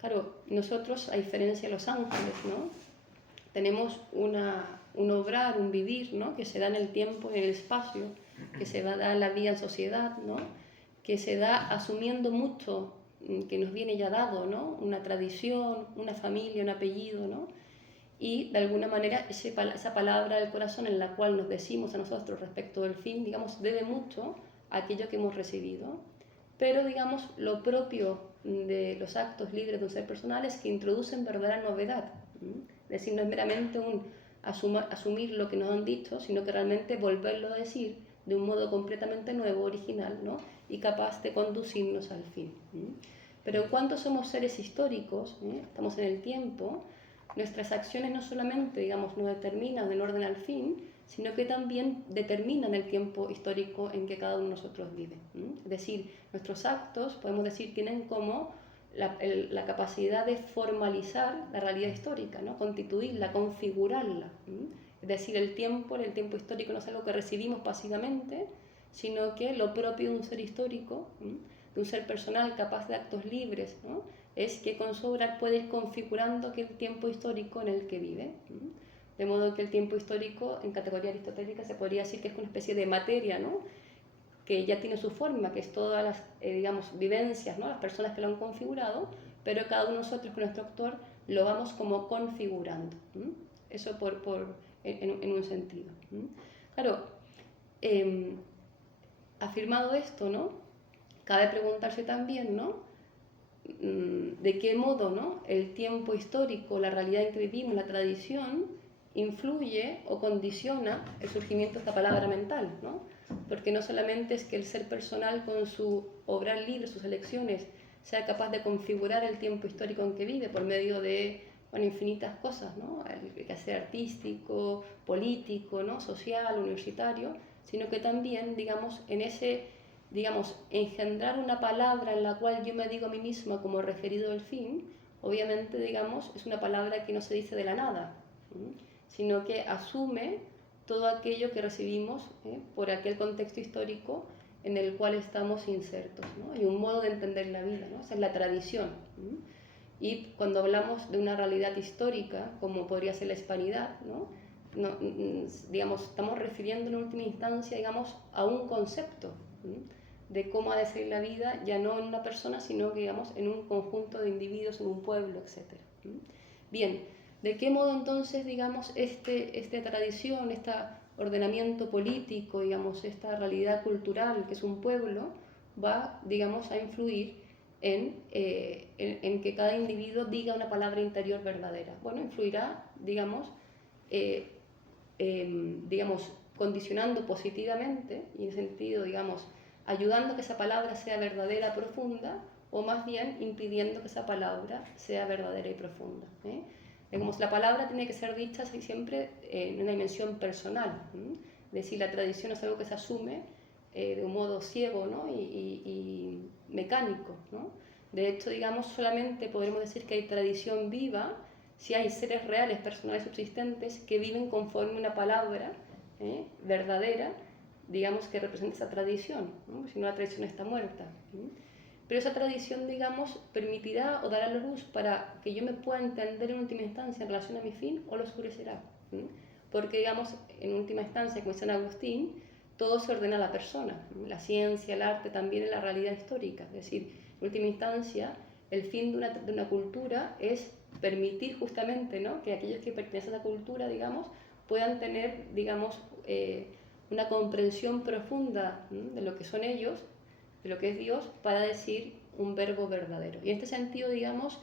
Claro, nosotros, a diferencia de Los Ángeles, ¿no?, tenemos un obrar, un vivir, ¿no?, que se da en el tiempo y en el espacio, que se va a dar la vida en sociedad, ¿no?, que se da asumiendo mucho que nos viene ya dado, ¿no?, una tradición, una familia, un apellido, ¿no?, y de alguna manera esa palabra del corazón en la cual nos decimos a nosotros respecto del fin, digamos, debe mucho a aquello que hemos recibido, pero digamos lo propio de los actos libres de un ser personal es que introducen verdadera novedad. Es decir, no es meramente un asumir lo que nos han dicho, sino que realmente volverlo a decir de un modo completamente nuevo, original, ¿no?, y capaz de conducirnos al fin. Pero en cuanto somos seres históricos, estamos en el tiempo, nuestras acciones no solamente, digamos, nos determinan en orden al fin, sino que también determinan el tiempo histórico en que cada uno de nosotros vive. Es decir, nuestros actos, podemos decir, tienen como la capacidad de formalizar la realidad histórica, ¿no?, constituirla, configurarla. Es decir, el tiempo histórico no es algo que recibimos pasivamente, sino que lo propio de un ser histórico, de un ser personal capaz de actos libres, ¿no?, es que con su obra puede ir configurando aquel tiempo histórico en el que vive. De modo que el tiempo histórico, en categoría aristotélica, se podría decir que es una especie de materia, ¿no?, que ya tiene su forma, que es todas las digamos, vivencias, ¿no?, las personas que lo han configurado, pero cada uno de nosotros con nuestro actor lo vamos como configurando. Eso en un sentido. Claro, afirmado esto, ¿no?, cabe preguntarse también, ¿no?, de qué modo, ¿no?, el tiempo histórico, la realidad en que vivimos, la tradición, influye o condiciona el surgimiento de esta palabra mental, ¿no? Porque no solamente es que el ser personal con su obrar libre, sus elecciones, sea capaz de configurar el tiempo histórico en que vive por medio de, bueno, infinitas cosas, ¿no?, el quehacer artístico, político, ¿no?, social, universitario, sino que también, digamos, en ese, digamos, engendrar una palabra en la cual yo me digo a mí misma como referido al fin, obviamente, digamos, es una palabra que no se dice de la nada, sino que asume todo aquello que recibimos por aquel contexto histórico en el cual estamos insertos, ¿no? Hay un modo de entender la vida, ¿no? Esa es la tradición. Y cuando hablamos de una realidad histórica, como podría ser la hispanidad, ¿no? Digamos, estamos refiriendo en última instancia, digamos, a un concepto de cómo ha de ser la vida, ya no en una persona, sino que, digamos, en un conjunto de individuos, en un pueblo, etc. Bien, ¿de qué modo entonces, digamos, esta tradición, este ordenamiento político, digamos, esta realidad cultural que es un pueblo, va, digamos, a influir en que cada individuo diga una palabra interior verdadera? Bueno, influirá, digamos, condicionando positivamente, y en el sentido, digamos, ayudando a que esa palabra sea verdadera, profunda, o más bien impidiendo que esa palabra sea verdadera y profunda. Digamos, la palabra tiene que ser dicha siempre en una dimensión personal. Es decir, la tradición es algo que se asume de un modo ciego, ¿no?, y mecánico, ¿no? De hecho, digamos, solamente podremos decir que hay tradición viva si hay seres reales, personales, subsistentes, que viven conforme una palabra verdadera, digamos, que representa esa tradición, ¿no? Si no, la tradición está muerta. Pero esa tradición, digamos, permitirá o dará la luz para que yo me pueda entender en última instancia en relación a mi fin, o lo oscurecerá. Porque, digamos, en última instancia, como dice San Agustín, todo se ordena a la persona. La ciencia, el arte, también en la realidad histórica. Es decir, en última instancia, el fin de una cultura es permitir justamente, ¿no?, que aquellos que pertenecen a esa cultura, digamos, puedan tener, digamos, una comprensión profunda de lo que son ellos, de lo que es Dios, para decir un verbo verdadero. Y en este sentido, digamos,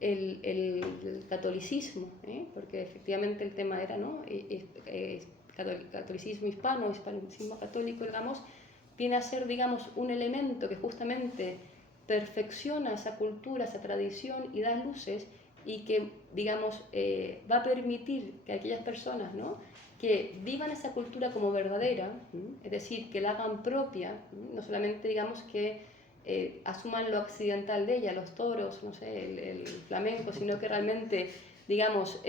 el catolicismo, porque efectivamente el tema era, ¿no?, catolicismo hispano, hispanismo católico, digamos, viene a ser, digamos, un elemento que justamente perfecciona esa cultura, esa tradición y da luces, y que, digamos, va a permitir que aquellas personas, ¿no?, que vivan esa cultura como verdadera, es decir, que la hagan propia, no solamente, digamos, que asuman lo occidental de ella, los toros, no sé, el flamenco, sino que realmente, digamos,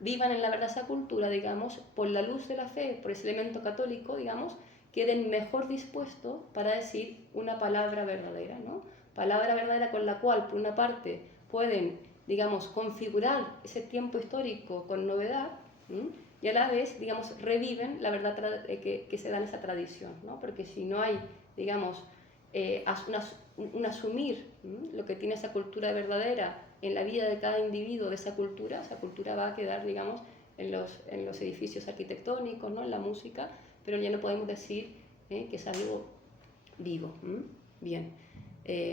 vivan en la verdad esa cultura, digamos, por la luz de la fe, por ese elemento católico, digamos, queden mejor dispuestos para decir una palabra verdadera, ¿no? Palabra verdadera con la cual, por una parte, pueden, digamos, configurar ese tiempo histórico con novedad, ¿sí? Y a la vez, digamos, reviven la verdad que se da en esa tradición, ¿no? Porque si no hay, digamos, un asumir, ¿sí? Lo que tiene esa cultura verdadera en la vida de cada individuo de esa cultura va a quedar, digamos, en los edificios arquitectónicos, ¿no? En la música, pero ya no podemos decir que es algo vivo. Bien,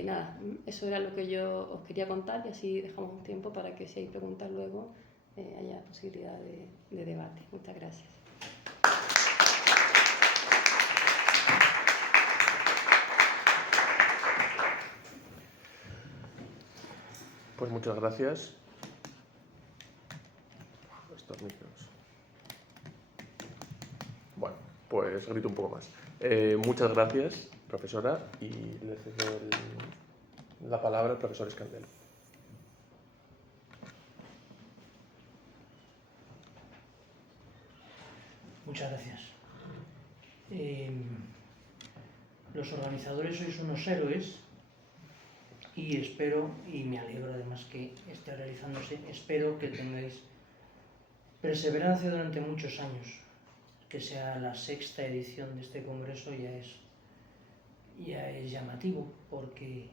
nada, eso era lo que yo os quería contar y así dejamos un tiempo para que si hay preguntas luego haya posibilidad de debate. Muchas gracias. Pues muchas gracias. Estos micros. Bueno, pues grito un poco más. Muchas gracias, profesora, y le cedo la palabra al profesor Escandel. Muchas gracias. Los organizadores sois unos héroes y espero, y me alegro además que esté realizándose, espero que tengáis perseverancia durante muchos años. Que sea la 6ª edición de este congreso ya es llamativo, porque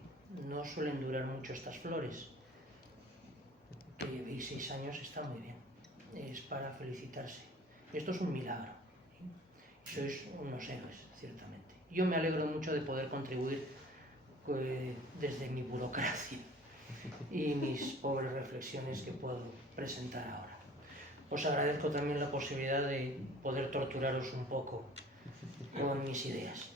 no suelen durar mucho estas flores. Que llevéis 6 años está muy bien, es para felicitarse. Esto es un milagro, ¿sí? Sois unos héroes, ciertamente. Yo me alegro mucho de poder contribuir desde mi burocracia y mis pobres reflexiones que puedo presentar ahora. Os agradezco también la posibilidad de poder torturaros un poco con mis ideas.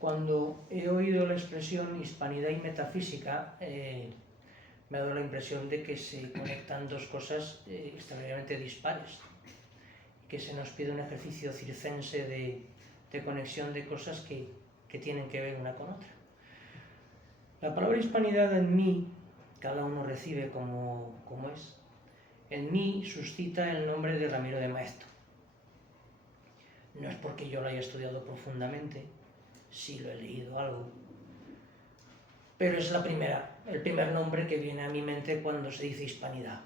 Cuando he oído la expresión hispanidad y metafísica, me ha dado la impresión de que se conectan dos cosas extraordinariamente dispares, que se nos pide un ejercicio circense de conexión de cosas que tienen que ver una con otra. La palabra hispanidad en mí, cada uno recibe como es, en mí suscita el nombre de Ramiro de Maeztu. No es porque yo lo haya estudiado profundamente, sí lo he leído algo, pero es el primer nombre que viene a mi mente cuando se dice hispanidad.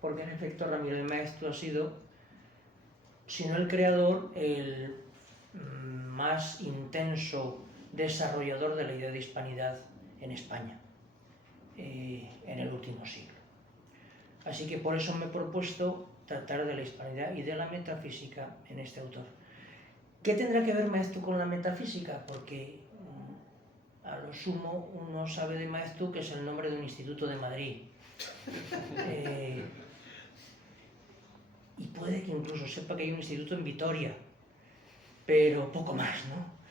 Porque en efecto Ramiro de Maeztu ha sido, si no el creador, el más intenso desarrollador de la idea de hispanidad en España en el último siglo. Así que por eso me he propuesto tratar de la hispanidad y de la metafísica en este autor. ¿Qué tendrá que ver Maeztu con la metafísica? Porque a lo sumo uno sabe de Maeztu que es el nombre de un instituto de Madrid. Y puede que incluso sepa que hay un instituto en Vitoria, pero poco más, ¿no?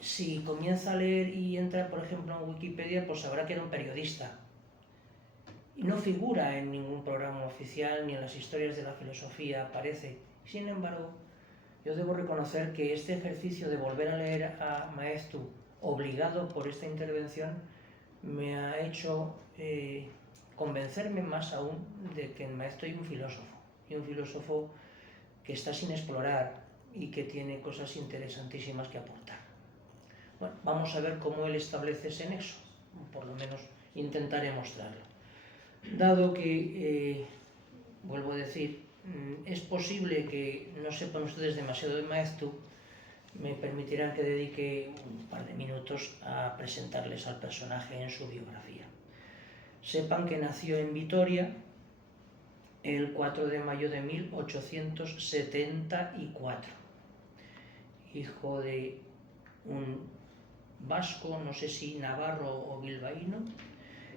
Si comienza a leer y entra, por ejemplo, en Wikipedia, pues sabrá que era un periodista. Y no figura en ningún programa oficial ni en las historias de la filosofía aparece. Sin embargo, yo debo reconocer que este ejercicio de volver a leer a Maeztu, obligado por esta intervención, me ha hecho convencerme más aún de que en Maeztu hay un filósofo que está sin explorar y que tiene cosas interesantísimas que aportar. Bueno, vamos a ver cómo él establece ese nexo, por lo menos intentaré mostrarlo. Dado que, vuelvo a decir, es posible que no sepan ustedes demasiado de Maeztu, me permitirán que dedique un par de minutos a presentarles al personaje en su biografía. Sepan que nació en Vitoria el 4 de mayo de 1874, hijo de un vasco, no sé si navarro o bilbaíno,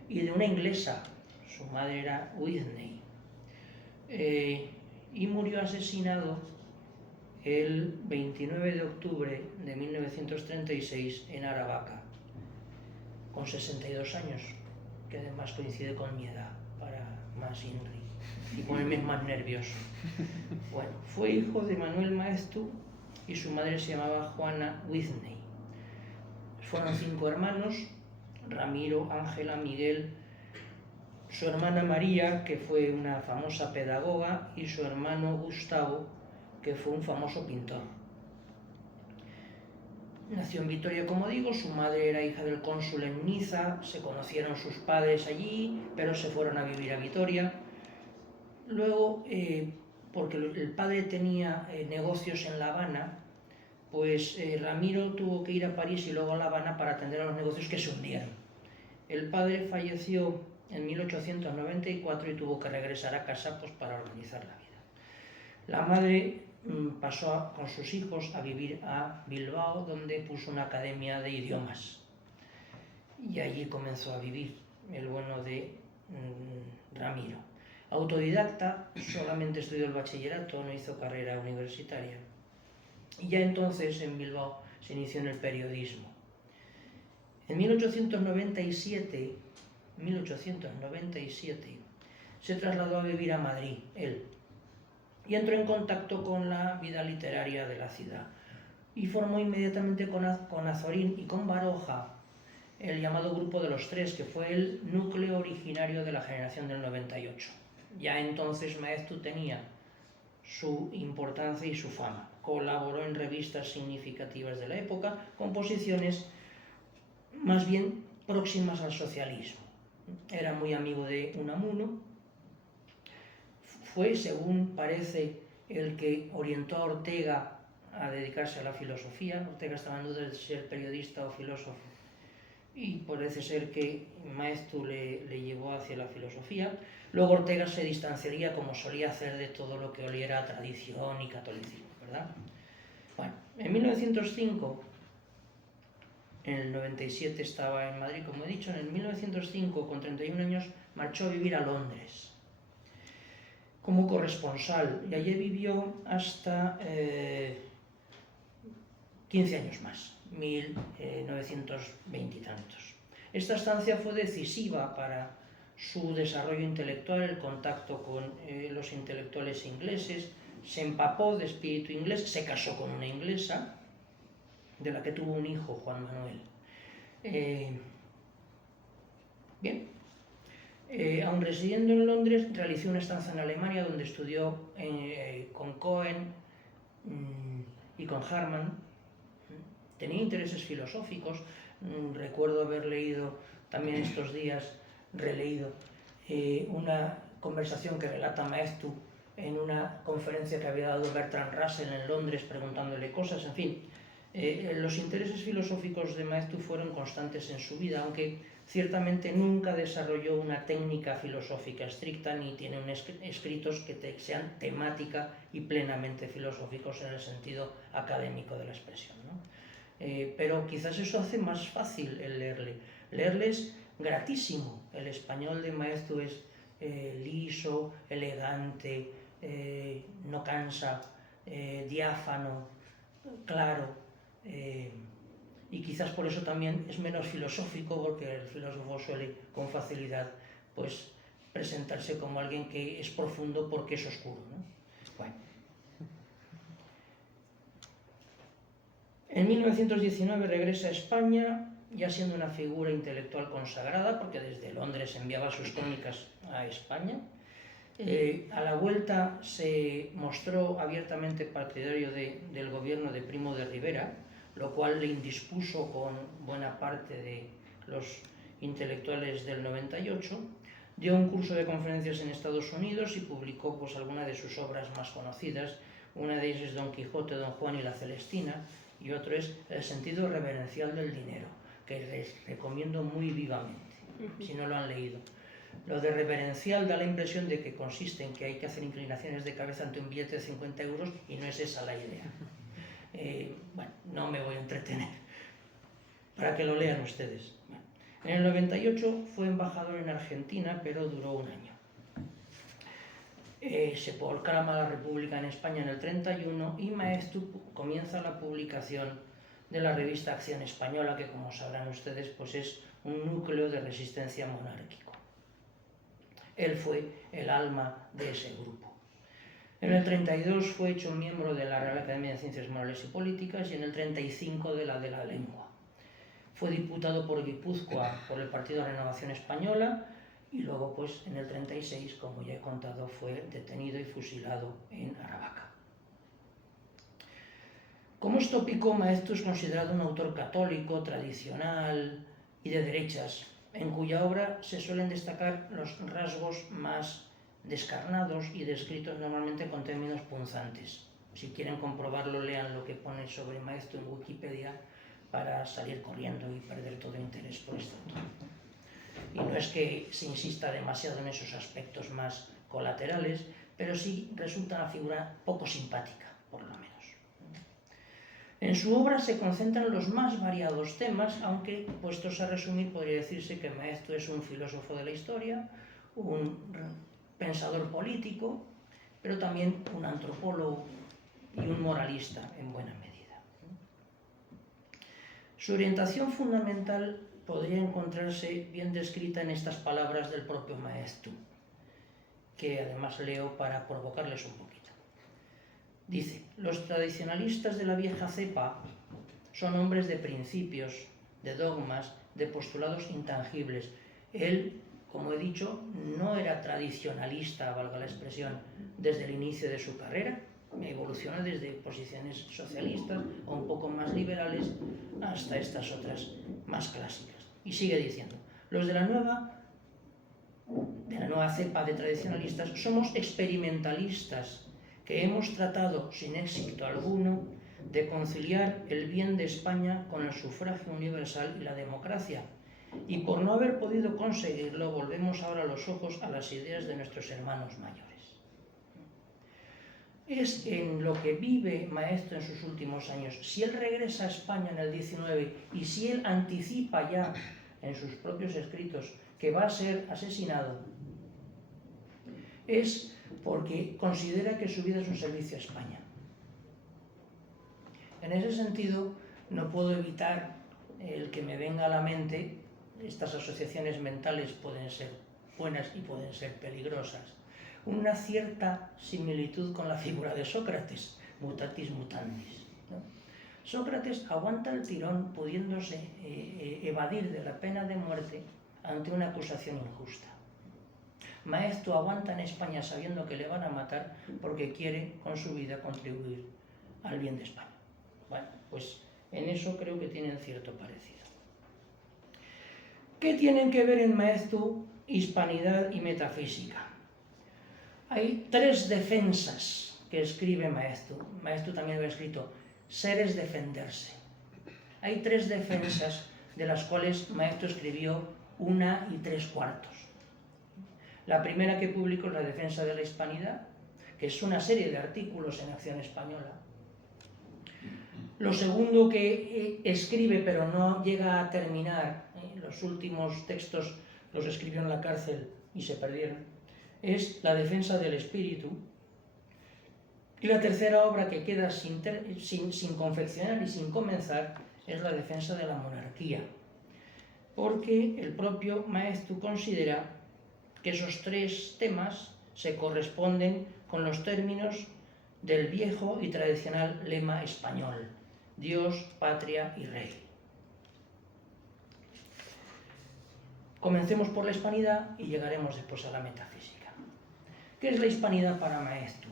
y de una inglesa. Su madre era Whitney, y murió asesinado el 29 de octubre de 1936 en Aravaca, con 62 años, que además coincide con mi edad, para más INRI, y ponerme más nervioso. Bueno, fue hijo de Manuel Maeztu y su madre se llamaba Juana Whitney. Fueron 5 hermanos, Ramiro, Ángela, Miguel, su hermana María, que fue una famosa pedagoga, y su hermano Gustavo, que fue un famoso pintor. Nació en Vitoria, como digo, su madre era hija del cónsul en Niza, se conocieron sus padres allí, pero se fueron a vivir a Vitoria. Luego, porque el padre tenía negocios en La Habana, pues Ramiro tuvo que ir a París y luego a La Habana para atender a los negocios que se hundieron. El padre falleció en 1894 y tuvo que regresar a casa pues, para organizar la vida. La madre pasó con sus hijos a vivir a Bilbao, donde puso una academia de idiomas. Y allí comenzó a vivir el bueno de Ramiro. Autodidacta, solamente estudió el bachillerato, no hizo carrera universitaria. Y ya entonces en Bilbao se inició en el periodismo. En 1897 se trasladó a vivir a Madrid, él, y entró en contacto con la vida literaria de la ciudad. Y formó inmediatamente con Azorín y con Baroja el llamado Grupo de los Tres, que fue el núcleo originario de la generación del 98. Ya entonces Maeztu tenía su importancia y su fama. Colaboró en revistas significativas de la época, con posiciones más bien próximas al socialismo. Era muy amigo de Unamuno. Fue, según parece, el que orientó a Ortega a dedicarse a la filosofía. Ortega estaba en duda de ser periodista o filósofo. Y parece ser que Maeztu le llevó hacia la filosofía. Luego Ortega se distanciaría, como solía hacer, de todo lo que oliera a tradición y catolicismo, ¿verdad? Bueno, en 1905, en el 97 estaba en Madrid, como he dicho, en el 1905, con 31 años, marchó a vivir a Londres como corresponsal, y allí vivió hasta 15 años más, 1920 y tantos. Esta estancia fue decisiva para su desarrollo intelectual, el contacto con los intelectuales ingleses, se empapó de espíritu inglés, se casó con una inglesa, de la que tuvo un hijo, Juan Manuel. Aun residiendo en Londres, realizó una estancia en Alemania, donde estudió con Cohen y con Harman. Tenía intereses filosóficos. Recuerdo haber leído también estos días, releído, una conversación que relata Maeztu en una conferencia que había dado Bertrand Russell en Londres, preguntándole cosas. En fin, los intereses filosóficos de Maeztu fueron constantes en su vida, aunque ciertamente nunca desarrolló una técnica filosófica estricta, ni tiene escritos que sean temática y plenamente filosóficos en el sentido académico de la expresión, ¿no? Pero quizás eso hace más fácil el leerle. Leerle es gratísimo. El español de Maeztu es liso, elegante, no cansa, diáfano, claro. Y quizás por eso también es menos filosófico, porque el filósofo suele con facilidad pues, presentarse como alguien que es profundo porque es oscuro, ¿no? Bueno. En 1919 regresa a España, ya siendo una figura intelectual consagrada, porque desde Londres enviaba sus crónicas a España. A la vuelta se mostró abiertamente partidario del gobierno de Primo de Rivera, lo cual le indispuso con buena parte de los intelectuales del 98, dio un curso de conferencias en Estados Unidos y publicó pues, algunas de sus obras más conocidas. Una de ellas es Don Quijote, Don Juan y la Celestina, y otro es El sentido reverencial del dinero, que les recomiendo muy vivamente, si no lo han leído. Lo de reverencial da la impresión de que consiste en que hay que hacer inclinaciones de cabeza ante un billete de 50 euros, y no es esa la idea. Bueno, no me voy a entretener, para que lo lean ustedes. Bueno, en el 98 fue embajador en Argentina, pero duró un año. Se proclama la República en España en el 31 y Maeztu comienza la publicación de la revista Acción Española, que como sabrán ustedes pues es un núcleo de resistencia monárquico. Él fue el alma de ese grupo. En el 32 fue hecho miembro de la Real Academia de Ciencias Morales y Políticas y en el 35 de la Lengua. Fue diputado por Guipúzcoa por el Partido Renovación Española y luego pues en el 36, como ya he contado, fue detenido y fusilado en Aravaca. Como es tópico, Maeztu es considerado un autor católico, tradicional y de derechas, en cuya obra se suelen destacar los rasgos más descarnados y descritos normalmente con términos punzantes. Si quieren comprobarlo, lean lo que pone sobre Maeztu en Wikipedia para salir corriendo y perder todo interés por este autor. Y no es que se insista demasiado en esos aspectos más colaterales, pero sí resulta una figura poco simpática, por lo menos. En su obra se concentran los más variados temas, aunque, puestos a resumir, podría decirse que Maeztu es un filósofo de la historia, un pensador político, pero también un antropólogo y un moralista en buena medida. Su orientación fundamental podría encontrarse bien descrita en estas palabras del propio Maeztu, que además leo para provocarles un poquito. Dice: los tradicionalistas de la vieja cepa son hombres de principios, de dogmas, de postulados intangibles. Él, como he dicho, no era tradicionalista, valga la expresión, desde el inicio de su carrera. Evoluciona desde posiciones socialistas o un poco más liberales hasta estas otras más clásicas. Y sigue diciendo: los de la nueva cepa de tradicionalistas somos experimentalistas, que hemos tratado sin éxito alguno de conciliar el bien de España con el sufragio universal y la democracia, y por no haber podido conseguirlo volvemos ahora los ojos a las ideas de nuestros hermanos mayores. Es en lo que vive Maeztu en sus últimos años. Si él regresa a España en el 19 y si él anticipa ya en sus propios escritos que va a ser asesinado, es porque considera que su vida es un servicio a España. En ese sentido, no puedo evitar el que me venga a la mente, estas asociaciones mentales pueden ser buenas y pueden ser peligrosas, una cierta similitud con la figura de Sócrates, mutatis mutandis, ¿no? Sócrates aguanta el tirón pudiéndose evadir de la pena de muerte ante una acusación injusta. Maeztu aguanta en España sabiendo que le van a matar porque quiere con su vida contribuir al bien de España. Bueno, pues en eso creo que tienen cierto parecido. ¿Qué tienen que ver en Maeztu hispanidad y metafísica? Hay tres defensas que escribe Maeztu. Maeztu también había escrito: ser es defenderse. Hay tres defensas de las cuales Maeztu escribió 1 3/4. La primera que publicó es la defensa de la hispanidad, que es una serie de artículos en Acción Española. Lo segundo que escribe, pero no llega a terminar, los últimos textos los escribió en la cárcel y se perdieron, es la defensa del espíritu. Y la tercera obra que queda sin confeccionar y sin comenzar es la defensa de la monarquía, porque el propio Maeztu considera que esos tres temas se corresponden con los términos del viejo y tradicional lema español: Dios, patria y rey. Comencemos por la hispanidad y llegaremos después a la metafísica. ¿Qué es la hispanidad para Maeztu?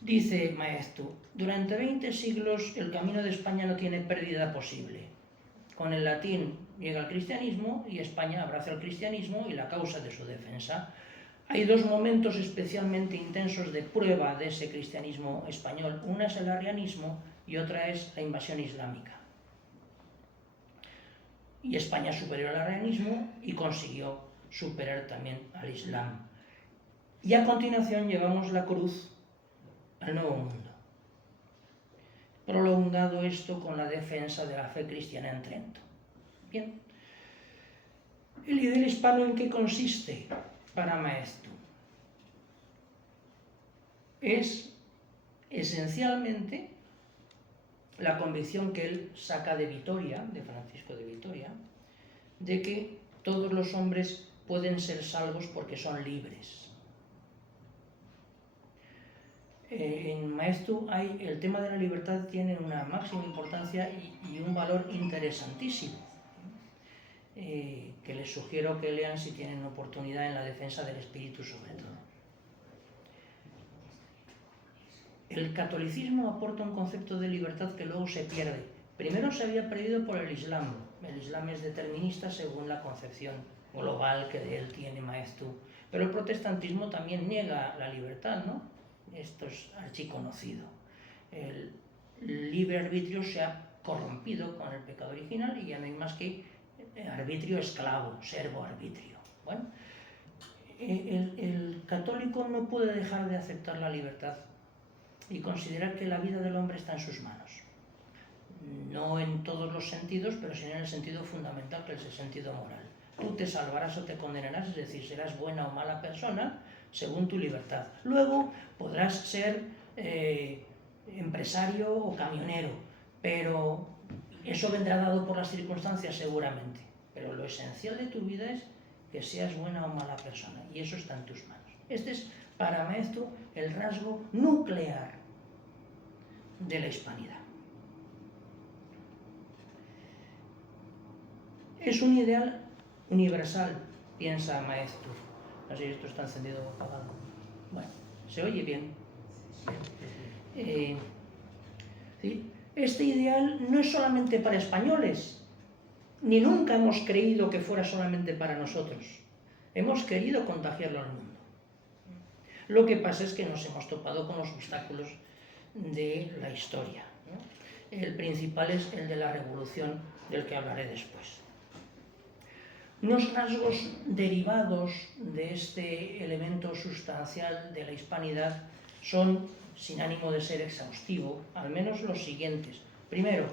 Dice Maeztu: durante 20 siglos el camino de España no tiene pérdida posible. Con el latín llega el cristianismo y España abraza el cristianismo y la causa de su defensa. Hay dos momentos especialmente intensos de prueba de ese cristianismo español. Una es el arrianismo y otra es la invasión islámica. Y España superó al arrianismo y consiguió superar también al islam. Y a continuación llevamos la cruz al Nuevo Mundo. Prolongado esto con la defensa de la fe cristiana en Trento. Bien. ¿El ideal hispano en qué consiste para Maeztu? Es esencialmente la convicción que él saca de Vitoria, de Francisco de Vitoria, de que todos los hombres pueden ser salvos porque son libres. En Maeztu el tema de la libertad tiene una máxima importancia y un valor interesantísimo. que les sugiero que lean si tienen oportunidad en La defensa del espíritu sobre todo. El catolicismo aporta un concepto de libertad que luego se pierde. Primero se había perdido por el Islam. El Islam es determinista según la concepción global que de él tiene Maeztu. Pero el protestantismo también niega la libertad, ¿no? Esto es archiconocido. El libre arbitrio se ha corrompido con el pecado original y ya no hay más que arbitrio esclavo, servo arbitrio. Bueno, el católico no puede dejar de aceptar la libertad y considerar que la vida del hombre está en sus manos. No en todos los sentidos, pero sí en el sentido fundamental, que es el sentido moral. Tú te salvarás o te condenarás, es decir, serás buena o mala persona según tu libertad. Luego podrás ser empresario o camionero, pero eso vendrá dado por las circunstancias seguramente. Pero lo esencial de tu vida es que seas buena o mala persona, y eso está en tus manos. Este es, para Maeztu, el rasgo nuclear de la hispanidad. Es un ideal universal, piensa Maeztu. No sé si esto está encendido o apagado. Bueno, ¿se oye bien? ¿Sí? Este ideal no es solamente para españoles, ni nunca hemos creído que fuera solamente para nosotros. Hemos querido contagiarlo al mundo. Lo que pasa es que nos hemos topado con los obstáculos de la historia, ¿no? El principal es el de la revolución, del que hablaré después. Unos rasgos derivados de este elemento sustancial de la hispanidad son, sin ánimo de ser exhaustivo, al menos los siguientes. Primero,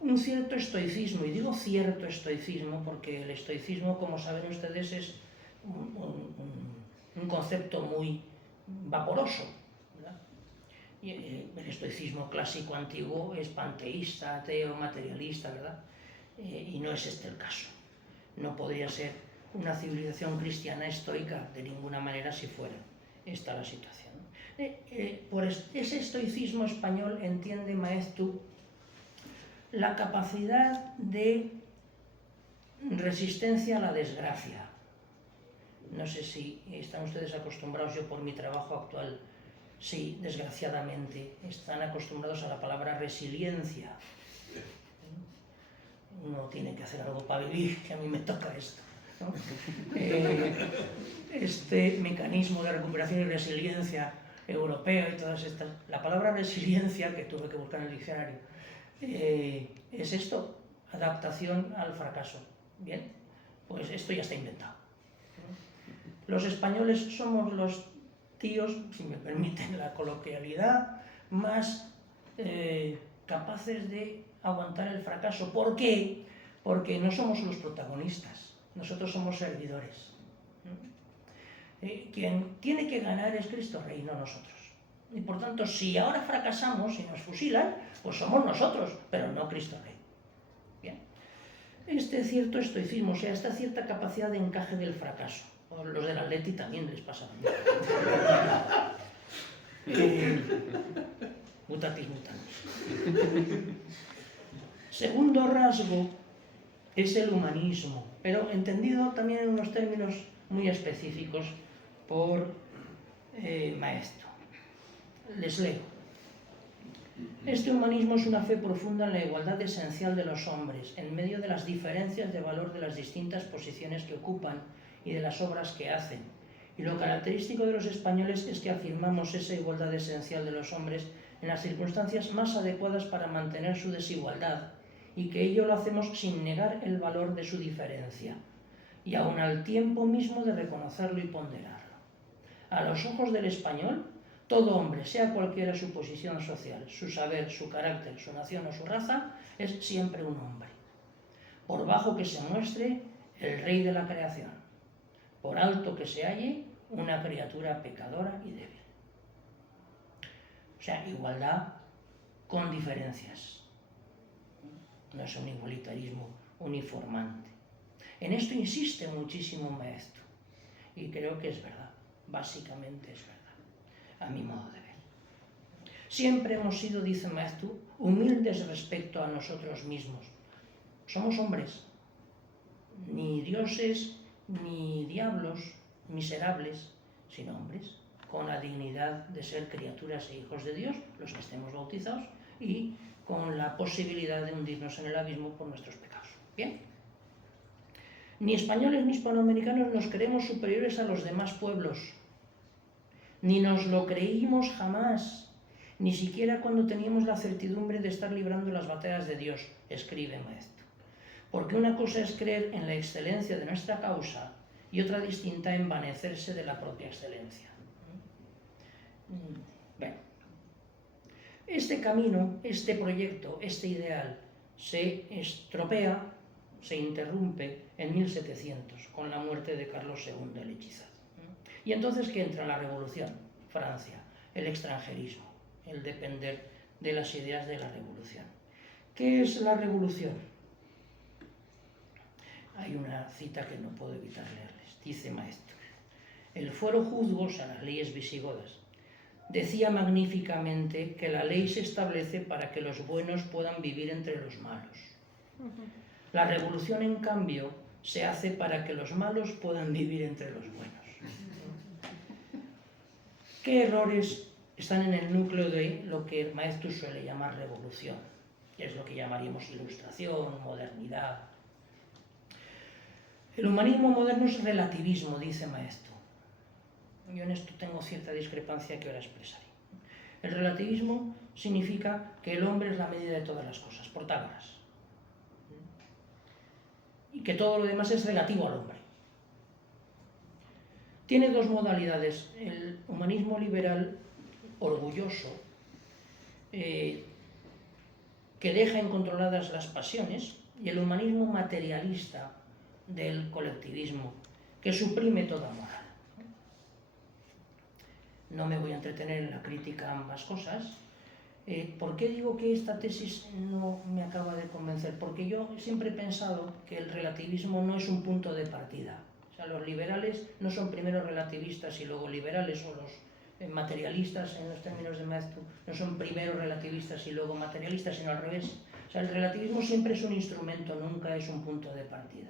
un cierto estoicismo, y digo cierto estoicismo porque el estoicismo, como saben ustedes, es un concepto muy vaporoso, ¿verdad? Y el estoicismo clásico antiguo es panteísta, ateo, materialista, ¿verdad? Y no es este el caso. No podría ser una civilización cristiana estoica de ninguna manera si fuera esta la situación. Por ese estoicismo español entiende Maeztu la capacidad de resistencia a la desgracia. No sé si están ustedes acostumbrados, yo por mi trabajo actual, sí, desgraciadamente, están acostumbrados a la palabra resiliencia. Uno tiene que hacer algo para vivir, que a mí me toca esto, ¿no? Este mecanismo de recuperación y resiliencia europeo y todas estas... La palabra resiliencia, que tuve que buscar en el diccionario, es esto, adaptación al fracaso. Bien, pues esto ya está inventado. Los españoles somos los tíos, si me permiten la coloquialidad, más capaces de aguantar el fracaso. ¿Por qué? Porque no somos los protagonistas, nosotros somos servidores. Quien tiene que ganar es Cristo Rey, no nosotros. Y por tanto, si ahora fracasamos y nos fusilan, pues somos nosotros, pero no Cristo Rey. Bien. Este cierto estoicismo, o sea, esta cierta capacidad de encaje del fracaso. Los del Atleti también les pasa lo mismo. Mutatis mutandis. Segundo rasgo es el humanismo, pero entendido también en unos términos muy específicos por Maeztu. Les leo. Este humanismo es una fe profunda en la igualdad esencial de los hombres, en medio de las diferencias de valor de las distintas posiciones que ocupan y de las obras que hacen. Y lo característico de los españoles es que afirmamos esa igualdad esencial de los hombres en las circunstancias más adecuadas para mantener su desigualdad, y que ello lo hacemos sin negar el valor de su diferencia, y aun al tiempo mismo de reconocerlo y ponderarlo. A los ojos del español, todo hombre, sea cualquiera su posición social, su saber, su carácter, su nación o su raza, es siempre un hombre. Por bajo que se muestre, el rey de la creación. Por alto que se halle, una criatura pecadora y débil. O sea, igualdad con diferencias. No es un igualitarismo uniformante. En esto insiste muchísimo Maeztu, y creo que es verdad, básicamente es verdad, a mi modo de ver. Siempre hemos sido, dice Maeztu, humildes respecto a nosotros mismos. Somos hombres, ni dioses, ni diablos miserables, sino hombres, con la dignidad de ser criaturas e hijos de Dios, los que estemos bautizados, y con la posibilidad de hundirnos en el abismo por nuestros pecados. Bien. Ni españoles ni hispanoamericanos nos creemos superiores a los demás pueblos, ni nos lo creímos jamás, ni siquiera cuando teníamos la certidumbre de estar librando las batallas de Dios, escribe Maeztu. Porque una cosa es creer en la excelencia de nuestra causa y otra distinta envanecerse de la propia excelencia. Bueno, este camino, este proyecto, este ideal se estropea, se interrumpe en 1700 con la muerte de Carlos II el hechizado. Y entonces que entra la revolución, Francia, el extranjerismo, el depender de las ideas de la revolución. ¿Qué es la revolución? Hay una cita que no puedo evitar leerles. Dice Maeztu: el fuero juzgo, o sea, las leyes visigodas, decía magníficamente que la ley se establece para que los buenos puedan vivir entre los malos. La revolución, en cambio, se hace para que los malos puedan vivir entre los buenos. ¿Qué errores están en el núcleo de lo que Maeztu suele llamar revolución? Que es lo que llamaríamos ilustración, modernidad. El humanismo moderno es relativismo, dice Maeztu. Yo en esto tengo cierta discrepancia que ahora expresaré. El relativismo significa que el hombre es la medida de todas las cosas, Protágoras. Y que todo lo demás es relativo al hombre. Tiene dos modalidades: el humanismo liberal orgulloso, que deja incontroladas las pasiones, y el humanismo materialista del colectivismo, que suprime toda moral. No me voy a entretener en la crítica a ambas cosas. ¿Por qué digo que esta tesis no me acaba de convencer? Porque yo siempre he pensado que el relativismo no es un punto de partida. O sea, los liberales no son primero relativistas y luego liberales, o los materialistas, en los términos de Maeztu, no son primero relativistas y luego materialistas, sino al revés. O sea, el relativismo siempre es un instrumento, nunca es un punto de partida.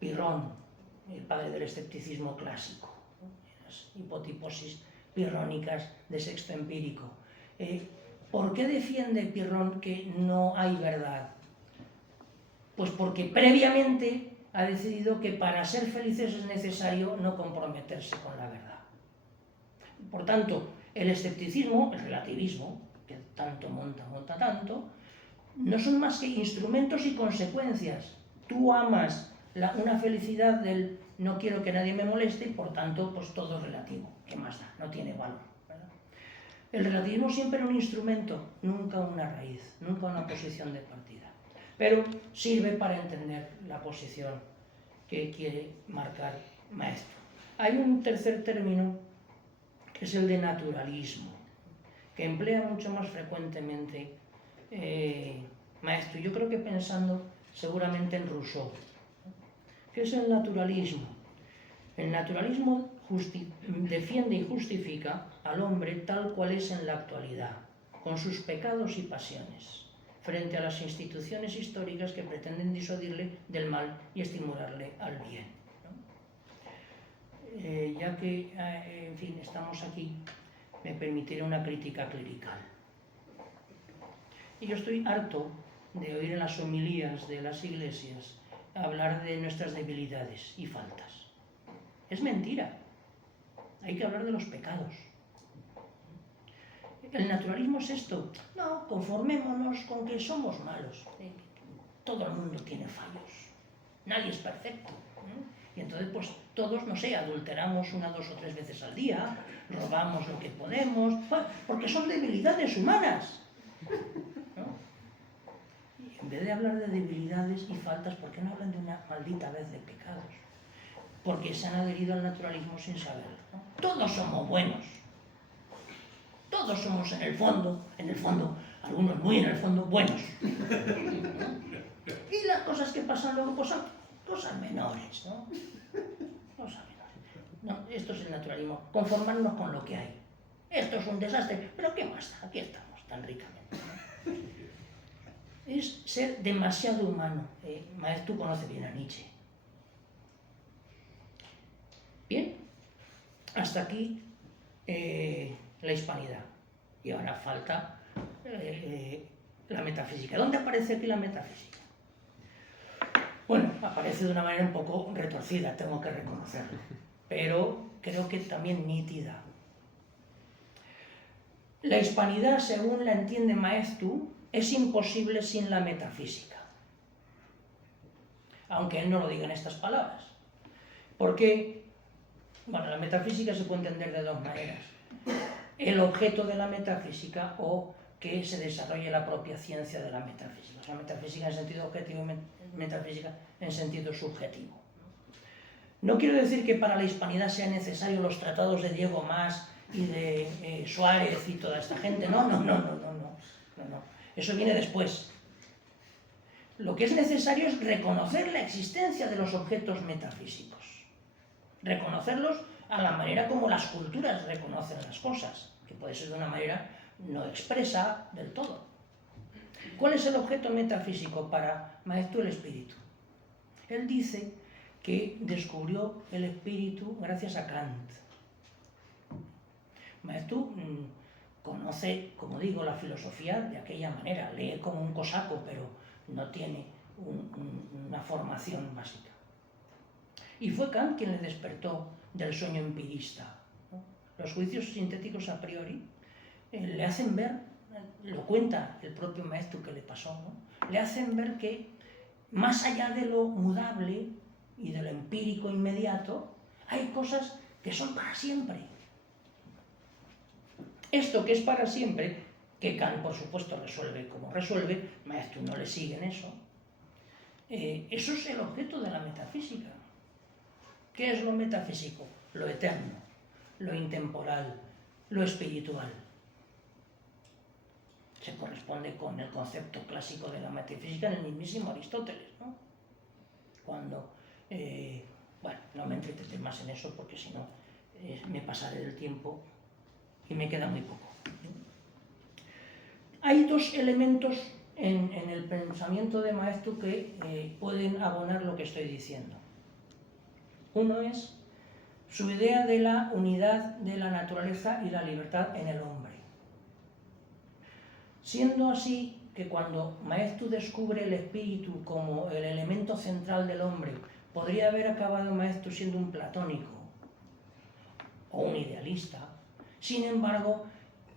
Pirrón, el padre del escepticismo clásico, las hipotiposis pirrónicas de Sexto Empírico. ¿Por qué defiende Pirrón que no hay verdad? Pues porque previamente ha decidido que para ser felices es necesario no comprometerse con la verdad. Por tanto, el escepticismo, el relativismo, que tanto monta tanto, no son más que instrumentos y consecuencias. Tú amas una felicidad del no quiero que nadie me moleste y por tanto pues todo es relativo. ¿Qué más da? No tiene valor, ¿verdad? El relativismo siempre es un instrumento, nunca una raíz, nunca una posición de partida. Pero sirve para entender la posición que quiere marcar Maeztu. Hay un tercer término que es el de naturalismo, que emplea mucho más frecuentemente Maeztu. Yo creo que pensando seguramente en Rousseau. ¿Qué es el naturalismo? El naturalismo defiende y justifica al hombre tal cual es en la actualidad, con sus pecados y pasiones, frente a las instituciones históricas que pretenden disuadirle del mal y estimularle al bien, ¿no? Ya que, en fin, estamos aquí, me permitiré una crítica clerical. Y yo estoy harto de oír en las homilías de las iglesias hablar de nuestras debilidades y faltas. Es mentira. Hay que hablar de los pecados. El naturalismo es esto. No, conformémonos con que somos malos. Todo el mundo tiene fallos. Nadie es perfecto. Y entonces, pues, todos, no sé, adulteramos 1, 2 o 3 veces al día, robamos lo que podemos, porque son debilidades humanas. ¿No? Y en vez de hablar de debilidades y faltas, ¿por qué no hablan de una maldita vez de pecados? Porque se han adherido al naturalismo sin saberlo, ¿no? Todos somos buenos. Todos somos en el fondo, algunos muy en el fondo, buenos. Y las cosas que pasan luego pues son cosas menores, ¿no? Cosas menores. No, esto es el naturalismo, conformarnos con lo que hay. Esto es un desastre, pero ¿qué más da? Aquí estamos, tan ricamente, ¿no? es ser demasiado humano. Maeztu conoce bien a Nietzsche. Bien, hasta aquí la hispanidad. Y ahora falta la metafísica. ¿Dónde aparece aquí la metafísica? Bueno, aparece de una manera un poco retorcida, tengo que reconocerlo, pero creo que también nítida. La hispanidad, según la entiende Maeztu, es imposible sin la metafísica. Aunque él no lo diga en estas palabras. Porque, bueno, la metafísica se puede entender de dos maneras. El objeto de la metafísica o que se desarrolle la propia ciencia de la metafísica. O sea, metafísica en sentido objetivo y metafísica en sentido subjetivo. No quiero decir que para la hispanidad sean necesarios los tratados de Diego Mas y de Suárez y toda esta gente. No. Eso viene después. Lo que es necesario es reconocer la existencia de los objetos metafísicos. Reconocerlos a la manera como las culturas reconocen las cosas, que puede ser de una manera no expresa del todo. ¿Cuál es el objeto metafísico para Maeztu? El espíritu. Él dice que descubrió el espíritu gracias a Kant. Maeztu conoce, como digo, la filosofía de aquella manera, lee como un cosaco, pero no tiene una formación básica. Y fue Kant quien le despertó del sueño empirista. Los juicios sintéticos a priori le hacen ver, lo cuenta el propio Maeztu que le pasó, ¿no? Le hacen ver que más allá de lo mudable y de lo empírico inmediato, hay cosas que son para siempre. Esto que es para siempre, que Kant por supuesto resuelve como resuelve, Maeztu no le sigue en eso, eso es el objeto de la metafísica. ¿Qué es lo metafísico? Lo eterno, lo intemporal, lo espiritual. Se corresponde con el concepto clásico de la metafísica en el mismísimo Aristóteles, ¿no? Cuando, bueno, no me entretengo más en eso porque si no me pasaré del tiempo y me queda muy poco. Hay dos elementos en el pensamiento de Maeztu que pueden abonar lo que estoy diciendo. Uno es su idea de la unidad de la naturaleza y la libertad en el hombre. Siendo así que cuando Maeztu descubre el espíritu como el elemento central del hombre, podría haber acabado Maeztu siendo un platónico o un idealista. Sin embargo,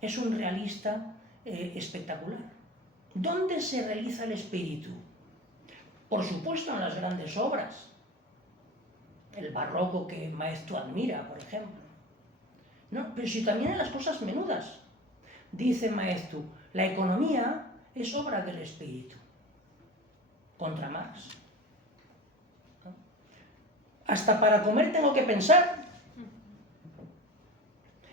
es un realista espectacular. ¿Dónde se realiza el espíritu? Por supuesto en las grandes obras. El barroco que Maeztu admira, por ejemplo. No, pero si también en las cosas menudas. Dice Maeztu, la economía es obra del espíritu. Contra Marx. ¿No? Hasta para comer tengo que pensar.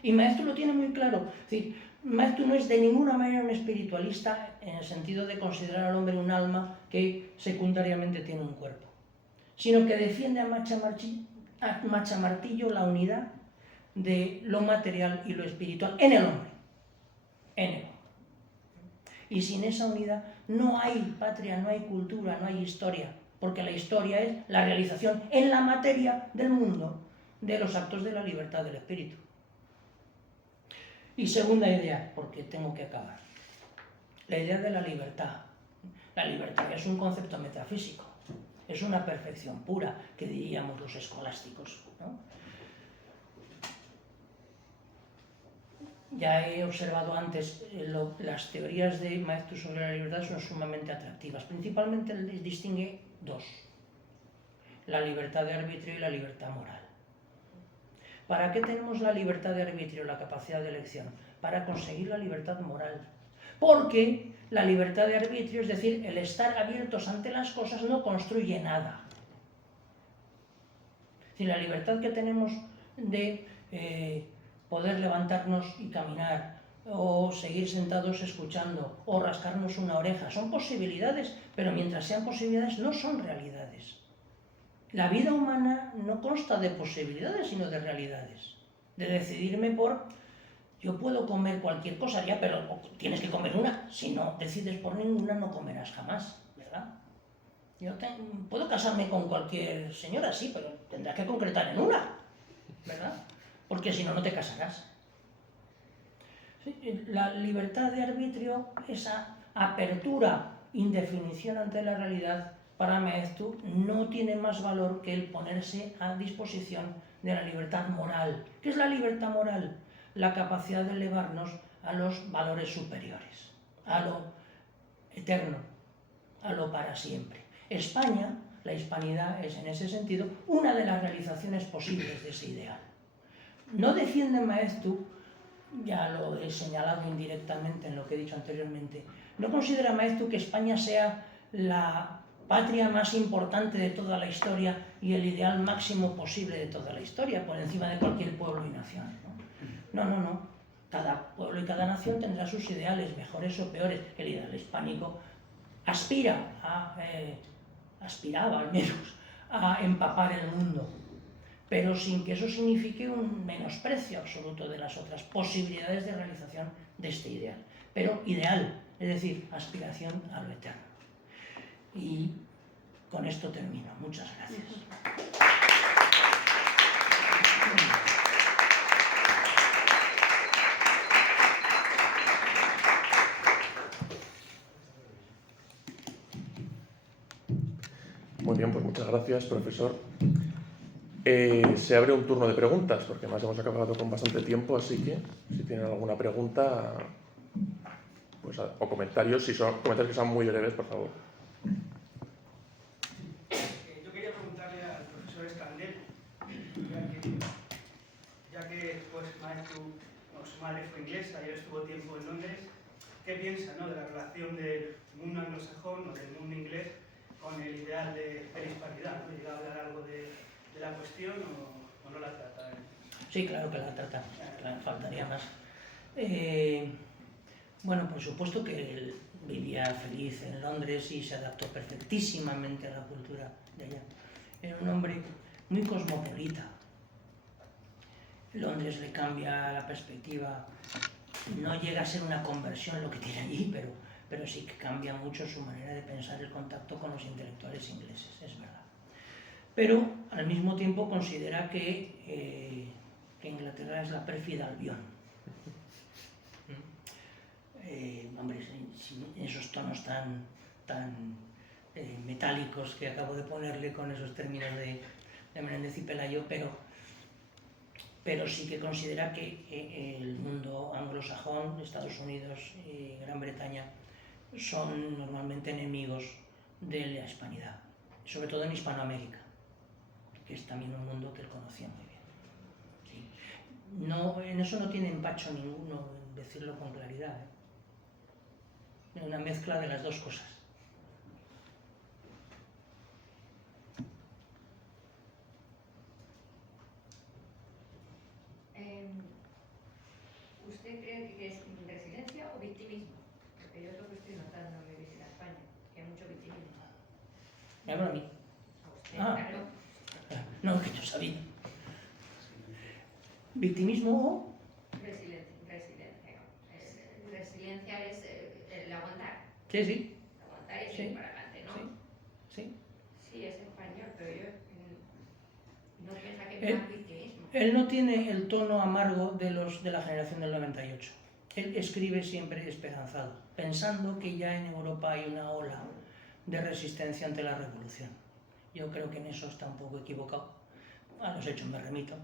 Y Maeztu lo tiene muy claro. Es decir, Maeztu no es de ninguna manera un espiritualista en el sentido de considerar al hombre un alma que secundariamente tiene un cuerpo, sino que defiende a machamartillo la unidad de lo material y lo espiritual en el hombre. En el hombre. Y sin esa unidad no hay patria, no hay cultura, no hay historia, porque la historia es la realización en la materia del mundo de los actos de la libertad del espíritu. Y segunda idea, porque tengo que acabar, la idea de la libertad. La libertad es un concepto metafísico, es una perfección pura, que diríamos los escolásticos, ¿no? Ya he observado antes, las teorías de Maeztu sobre la libertad son sumamente atractivas. Principalmente les distingue dos: la libertad de arbitrio y la libertad moral. ¿Para qué tenemos la libertad de arbitrio, la capacidad de elección? Para conseguir la libertad moral. Porque la libertad de arbitrio, es decir, el estar abiertos ante las cosas, no construye nada. Es decir, la libertad que tenemos de poder levantarnos y caminar, o seguir sentados escuchando, o rascarnos una oreja, son posibilidades, pero mientras sean posibilidades no son realidades. La vida humana no consta de posibilidades, sino de realidades. De decidirme por, Yo puedo comer cualquier cosa ya, pero tienes que comer una. Si no decides por ninguna, no comerás jamás, ¿verdad? Puedo casarme con cualquier señora, sí, pero tendrás que concretar en una, ¿verdad? Porque si no, no te casarás. Sí, la libertad de arbitrio, esa apertura, indefinición ante la realidad, para Maeztu no tiene más valor que el ponerse a disposición de la libertad moral. ¿Qué es la libertad moral? La capacidad de elevarnos a los valores superiores, a lo eterno, a lo para siempre. España, la hispanidad, es en ese sentido una de las realizaciones posibles de ese ideal. No defiende Maeztu, ya lo he señalado indirectamente en lo que he dicho anteriormente, no considera Maeztu que España sea la patria más importante de toda la historia y el ideal máximo posible de toda la historia, por encima de cualquier pueblo y nación, ¿no? No. Cada pueblo y cada nación tendrá sus ideales, mejores o peores. El ideal hispánico aspiraba al menos a empapar el mundo, pero sin que eso signifique un menosprecio absoluto de las otras posibilidades de realización de este ideal. Pero ideal, es decir, aspiración a lo eterno. Y con esto termino. Muchas gracias. Muy bien, pues muchas gracias, profesor. Se abre un turno de preguntas, porque además hemos acabado con bastante tiempo, así que si tienen alguna pregunta pues, o comentarios, si son comentarios que sean muy breves, por favor. Yo quería preguntarle al profesor Escandel, ya que pues, su madre fue inglesa y él estuvo tiempo en Londres, ¿qué piensa, ¿no?, de la relación del mundo anglosajón o del mundo inglés con el ideal de la hispanidad? ¿No? ¿Llega a hablar algo de la cuestión o no la trata? Sí, claro que la trata, claro, faltaría más. Bueno, por supuesto que él vivía feliz en Londres y se adaptó perfectísimamente a la cultura de allá. Era un hombre muy cosmopolita. Londres le cambia la perspectiva. No llega a ser una conversión lo que tiene allí, pero sí que cambia mucho su manera de pensar el contacto con los intelectuales ingleses, es verdad. Pero al mismo tiempo considera que Inglaterra es la pérfida Albión. Hombre, esos tonos tan metálicos que acabo de ponerle con esos términos de Menéndez y Pelayo, pero sí que considera que el mundo anglosajón, Estados Unidos y Gran Bretaña, son normalmente enemigos de la hispanidad, sobre todo en Hispanoamérica, que es también un mundo que él conocía muy bien. ¿Sí? No, en eso no tiene empacho ninguno en decirlo con claridad, ¿eh? Una mezcla de las dos cosas. ¿Usted cree que es resiliencia o victimismo? Porque yo es lo que estoy notando en mi visita a España, que hay mucho victimismo. ¿Me habla a mí? A usted, claro. No, que yo sabía. ¿Victimismo o? Resiliencia. Resiliencia es el aguantar. Sí. Aguantar y seguir para adelante, ¿no? Sí. Sí, es español, pero yo no piensa que es más victimismo. Él no tiene el tono amargo de la generación del 98. Él escribe siempre esperanzado, pensando que ya en Europa hay una ola de resistencia ante la revolución. Yo creo que en eso está un poco equivocado. A los hechos me remito.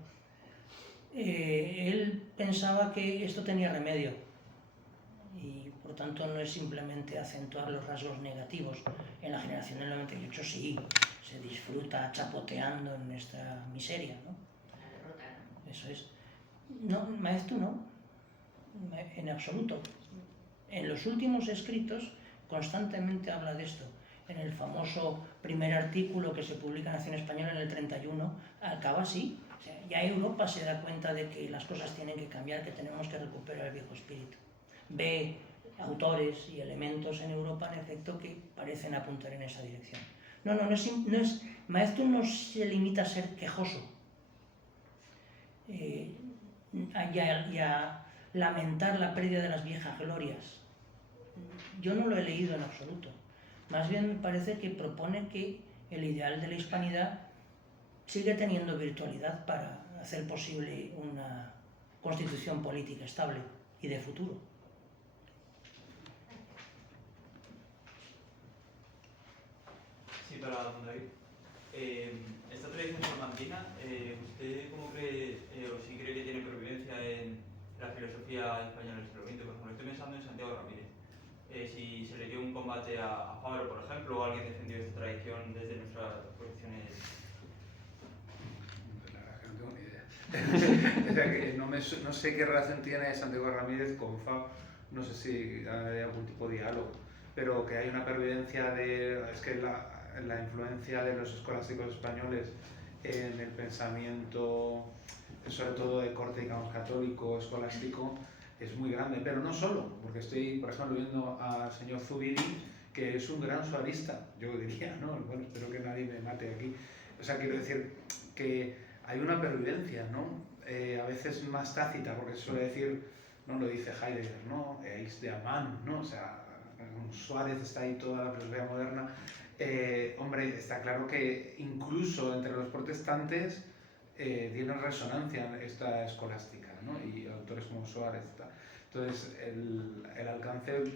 Él pensaba que esto tenía remedio y por tanto no es simplemente acentuar los rasgos negativos. En la generación del 98 sí, se disfruta chapoteando en nuestra miseria, ¿no? La derrota, ¿no? Eso es. No, Maeztu no, en absoluto. En los últimos escritos constantemente habla de esto. En el famoso primer artículo que se publica en Acción Española en el 31, acaba así. O sea, ya Europa se da cuenta de que las cosas tienen que cambiar, que tenemos que recuperar el viejo espíritu. Ve autores y elementos en Europa, en efecto, que parecen apuntar en esa dirección. Maeztu no se limita a ser quejoso. Ya lamentar la pérdida de las viejas glorias. Yo no lo he leído en absoluto. Más bien me parece que propone que el ideal de la hispanidad sigue teniendo virtualidad para hacer posible una constitución política estable y de futuro. Sí, para don David. Esta tradición salmantina, ¿usted cómo cree, o si cree que tiene pervivencia en la filosofía española del siglo XX? Por ejemplo, estoy pensando en Santiago Ramírez. Si se le dio un combate a Fabro, por ejemplo, o alguien defendió esta tradición desde nuestras posiciones. La verdad que no tengo ni idea. O sea, que no sé qué relación tiene Santiago Ramírez con Fabro, no sé si hay algún tipo de diálogo, pero que hay una pervivencia de... Es que la influencia de los escolásticos españoles en el pensamiento, sobre todo de corte, digamos, católico, escolástico, es muy grande, pero no solo, porque estoy, por ejemplo, viendo al señor Zubiri, que es un gran suavista, yo diría, ¿no? Bueno, espero que nadie me mate aquí. O sea, quiero decir que hay una pervivencia, ¿no? A veces más tácita, porque se suele decir, no lo dice Heidegger, ¿no? Eis de Amán, ¿no? O sea, Suárez está ahí toda la filosofía moderna. Hombre, está claro que incluso entre los protestantes tiene resonancia esta escolástica, ¿no? Y autores como Suárez. Entonces, el alcance es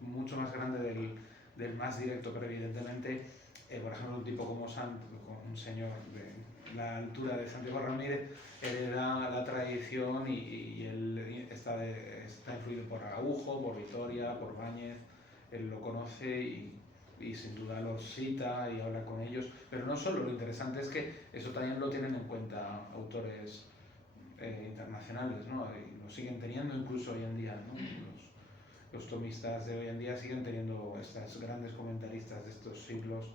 mucho más grande del más directo, pero evidentemente, por ejemplo, un tipo como un señor de la altura de Santiago Ramírez, hereda la tradición y él está influido por Araujo, por Vitoria, por Báñez, él lo conoce y sin duda los cita y habla con ellos, pero no solo, lo interesante es que eso también lo tienen en cuenta autores internacionales, ¿no? Y lo siguen teniendo incluso hoy en día, ¿no? Los tomistas de hoy en día siguen teniendo estas grandes comentaristas de estos siglos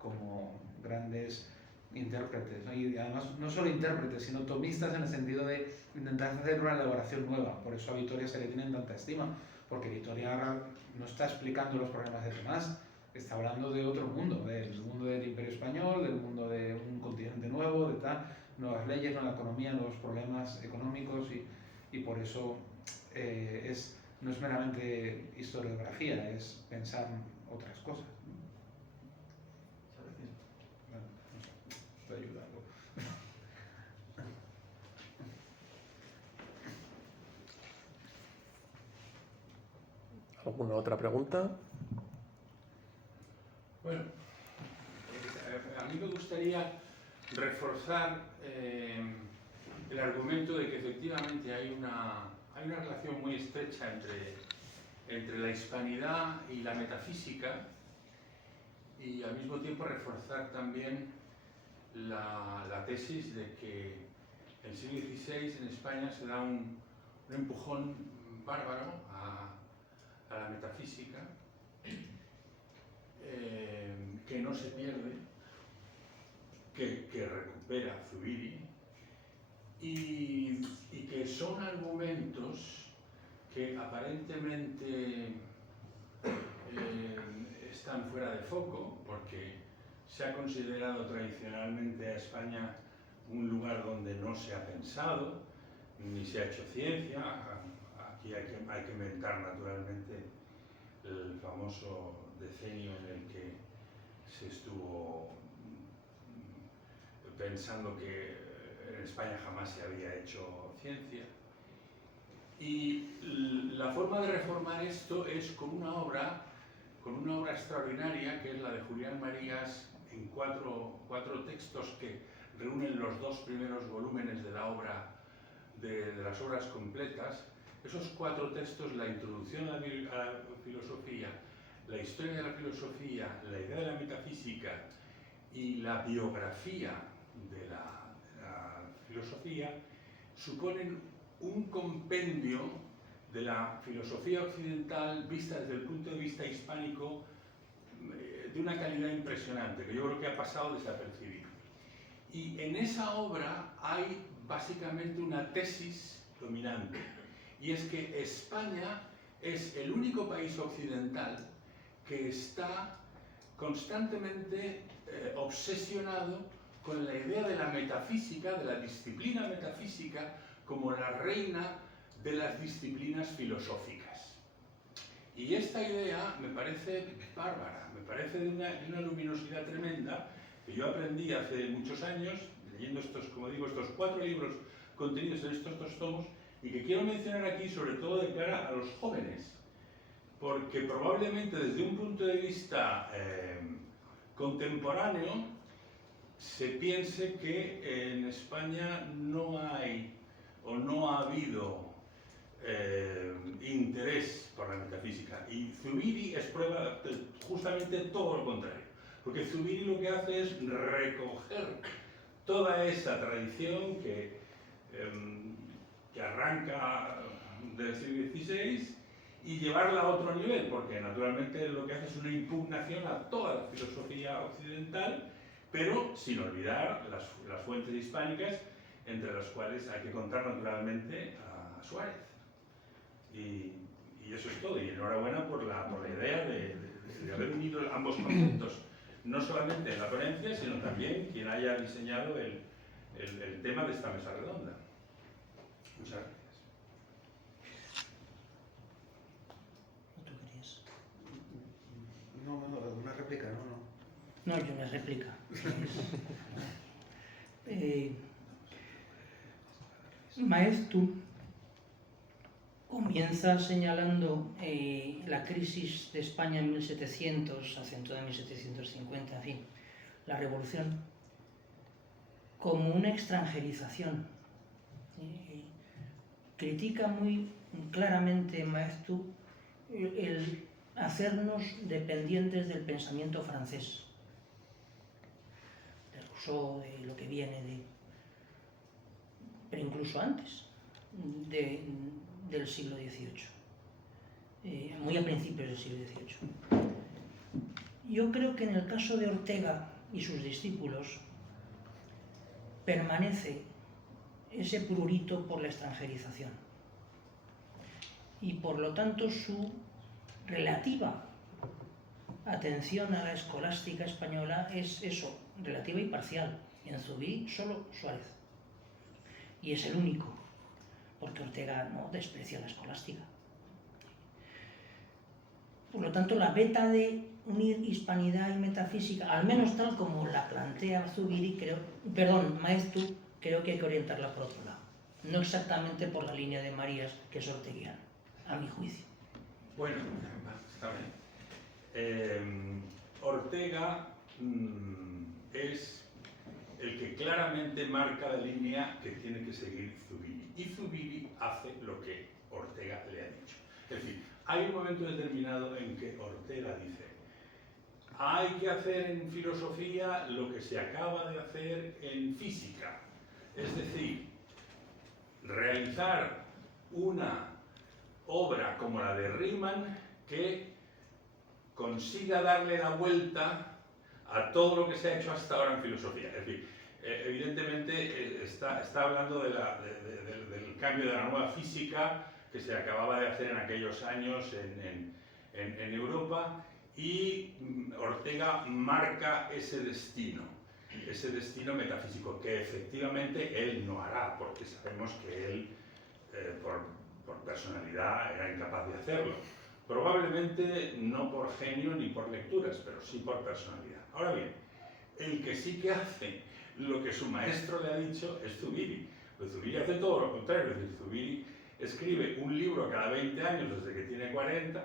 como grandes intérpretes, ¿no? Y además no solo intérpretes, sino tomistas en el sentido de intentar hacer una elaboración nueva. Por eso a Vitoria se le tienen tanta estima, porque Vitoria no está explicando los problemas de Tomás, está hablando de otro mundo, del mundo del Imperio Español, del mundo de un continente nuevo, de nuevas leyes, nueva economía, nuevos problemas económicos y por eso no es meramente historiografía, es pensar otras cosas. Bueno, no sé, estoy ayudando. ¿Alguna otra pregunta? Bueno, a mí me gustaría reforzar el argumento de que efectivamente hay una relación muy estrecha entre la hispanidad y la metafísica, y al mismo tiempo reforzar también la tesis de que en el siglo XVI en España se da un empujón bárbaro a la metafísica, que no se pierde, que recupera Zubiri, y que son argumentos que aparentemente están fuera de foco, porque se ha considerado tradicionalmente a España un lugar donde no se ha pensado, ni se ha hecho ciencia. Aquí hay que inventar naturalmente el famoso decenio en el que se estuvo pensando que en España jamás se había hecho ciencia. Y la forma de reformar esto es con una obra extraordinaria, que es la de Julián Marías, en cuatro textos que reúnen los dos primeros volúmenes de la obra, de las obras completas. Esos 4 textos, la introducción a la filosofía, la historia de la filosofía, la idea de la metafísica y la biografía de la filosofía, suponen un compendio de la filosofía occidental vista desde el punto de vista hispánico de una calidad impresionante, que yo creo que ha pasado desapercibido. Y en esa obra hay básicamente una tesis dominante, y es que España es el único país occidental que está constantemente obsesionado con la idea de la metafísica, de la disciplina metafísica, como la reina de las disciplinas filosóficas. Y esta idea me parece bárbara, me parece de una luminosidad tremenda, que yo aprendí hace muchos años, leyendo estos, como digo, estos 4 libros contenidos en estos 2 tomos, y que quiero mencionar aquí sobre todo de cara a los jóvenes, porque probablemente desde un punto de vista contemporáneo se piense que en España no hay o no ha habido interés por la metafísica, y Zubiri es prueba de justamente todo lo contrario, porque Zubiri lo que hace es recoger toda esa tradición que arranca del siglo XVI y llevarla a otro nivel, porque naturalmente lo que hace es una impugnación a toda la filosofía occidental, pero sin olvidar las fuentes hispánicas, entre las cuales hay que contar naturalmente a Suárez. Y eso es todo, y enhorabuena por la idea de haber unido ambos conceptos, no solamente en la ponencia, sino también quien haya diseñado el tema de esta mesa redonda. Muchas gracias. ¿Tú querías? No, una réplica, no. No, yo una réplica. Maeztu comienza señalando la crisis de España en 1700, acentuada en 1750, en fin, la revolución, como una extranjerización. Critica muy claramente Maeztu el hacernos dependientes del pensamiento francés, de Rousseau, de lo que viene pero incluso antes del siglo XVIII, muy a principios del siglo XVIII. Yo creo que en el caso de Ortega y sus discípulos permanece ese prurito por la extranjerización, y por lo tanto su relativa atención a la escolástica española es eso, relativa y parcial. En Zubiri solo Suárez, y es el único, porque Ortega no desprecia la escolástica. Por lo tanto, la beta de unir hispanidad y metafísica, al menos tal como la plantea Zubiri, Maeztu, creo que hay que orientarla por otro lado, no exactamente por la línea de Marías, que es orteguiana, a mi juicio. Bueno, está bien. Ortega es el que claramente marca la línea que tiene que seguir Zubiri, y Zubiri hace lo que Ortega le ha dicho. Es decir, hay un momento determinado en que Ortega dice: hay que hacer en filosofía lo que se acaba de hacer en física, es decir, realizar una obra como la de Riemann que consiga darle la vuelta a todo lo que se ha hecho hasta ahora en filosofía. Es decir, evidentemente está hablando del cambio de la nueva física que se acababa de hacer en aquellos años en Europa, y Ortega marca ese destino metafísico que efectivamente él no hará, porque sabemos que él, por personalidad, era incapaz de hacerlo. Probablemente no por genio ni por lecturas, pero sí por personalidad. Ahora bien, el que sí que hace lo que su maestro le ha dicho es Zubiri. Pues Zubiri hace todo lo contrario, es decir, Zubiri escribe un libro cada 20 años desde que tiene 40,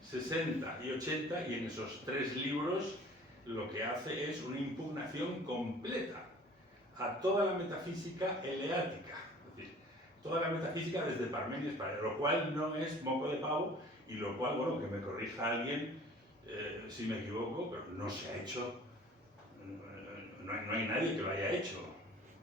60 y 80, y en esos 3 libros lo que hace es una impugnación completa a toda la metafísica eleática, es decir, toda la metafísica desde Parménides para allá, lo cual no es moco de pavo, y lo cual, bueno, que me corrija alguien si me equivoco, pero no se ha hecho, no hay nadie que lo haya hecho.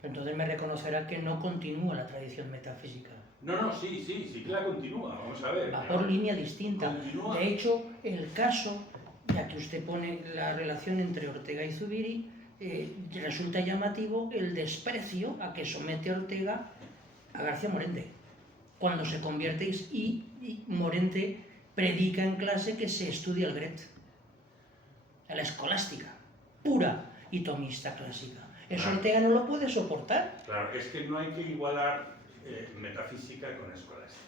Entonces me reconocerá que no continúa la tradición metafísica. No, sí que la continúa, vamos a ver. Va por línea distinta. Continúa. De hecho, el caso, ya que usted pone la relación entre Ortega y Zubiri, resulta llamativo el desprecio a que somete Ortega a García Morente, cuando se convierte y Morente predica en clase que se estudia el Gret, a la escolástica, pura y tomista clásica. Eso Ortega no lo puede soportar. Claro, es que no hay que igualar metafísica con escolástica.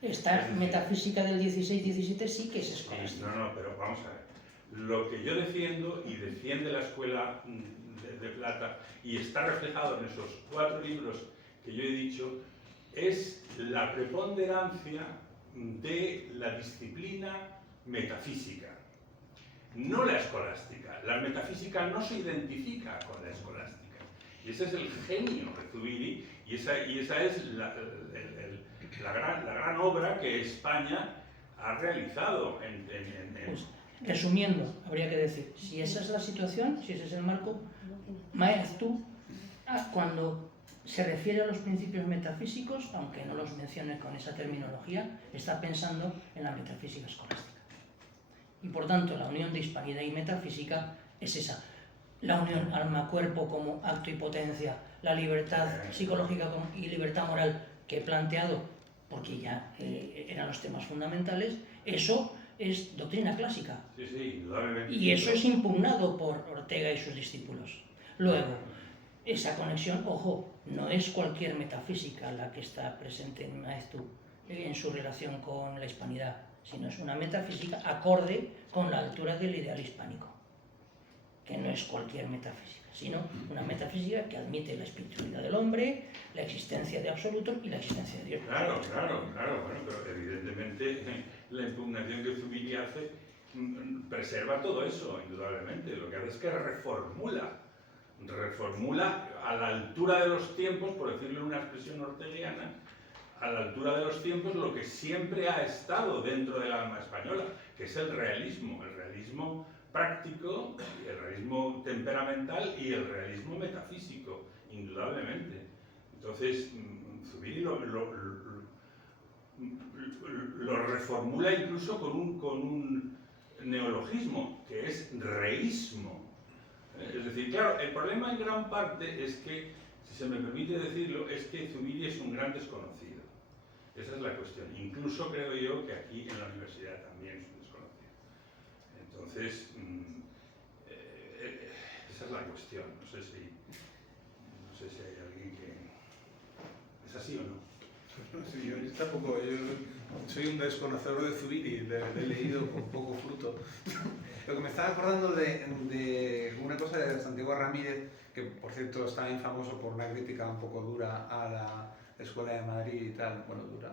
Esta metafísica del 16-17 sí que es escolástica. No, pero vamos a ver. Lo que yo defiendo y defiende la Escuela de Plata y está reflejado en esos 4 libros que yo he dicho es la preponderancia de la disciplina metafísica, no la escolástica. La metafísica no se identifica con la escolástica. Y ese es el genio de Zubiri y esa es la gran obra que España ha realizado Pues, resumiendo, habría que decir, si esa es la situación, si ese es el marco, Maeztu, cuando se refiere a los principios metafísicos, aunque no los mencione con esa terminología, está pensando en la metafísica escolástica. Y por tanto, la unión de hispanidad y metafísica es esa. La unión alma-cuerpo como acto y potencia, la libertad psicológica y libertad moral que he planteado, porque ya eran los temas fundamentales, eso es doctrina clásica. Sí, indudablemente. Y eso es impugnado por Ortega y sus discípulos. Luego, esa conexión, ojo, no es cualquier metafísica la que está presente en Maeztu en su relación con la hispanidad, sino es una metafísica acorde con la altura del ideal hispánico, que no es cualquier metafísica, sino una metafísica que admite la espiritualidad del hombre, la existencia de absoluto y la existencia de Dios. Claro, bueno, pero evidentemente la impugnación que Zubiri hace preserva todo eso, indudablemente. Lo que hace es que reformula a la altura de los tiempos, por decirlo en una expresión orteguiana, a la altura de los tiempos lo que siempre ha estado dentro del alma española, que es el realismo práctico, el realismo temperamental y el realismo metafísico, indudablemente. Entonces, Zubiri lo reformula incluso con un neologismo, que es reísmo. Es decir, claro, el problema en gran parte es que, si se me permite decirlo, es que Zubiri es un gran desconocido. Esa es la cuestión. Incluso creo yo que aquí en la universidad también es un desconocido. Entonces, esa es la cuestión. No sé si hay alguien que... ¿Es así o no? Sí, yo tampoco, yo soy un desconocedor de Zubiri, le he leído con poco fruto. Lo que me estaba acordando de una cosa de Santiago Ramírez, que por cierto está bien famoso por una crítica un poco dura a la Escuela de Madrid y tal. Bueno, dura,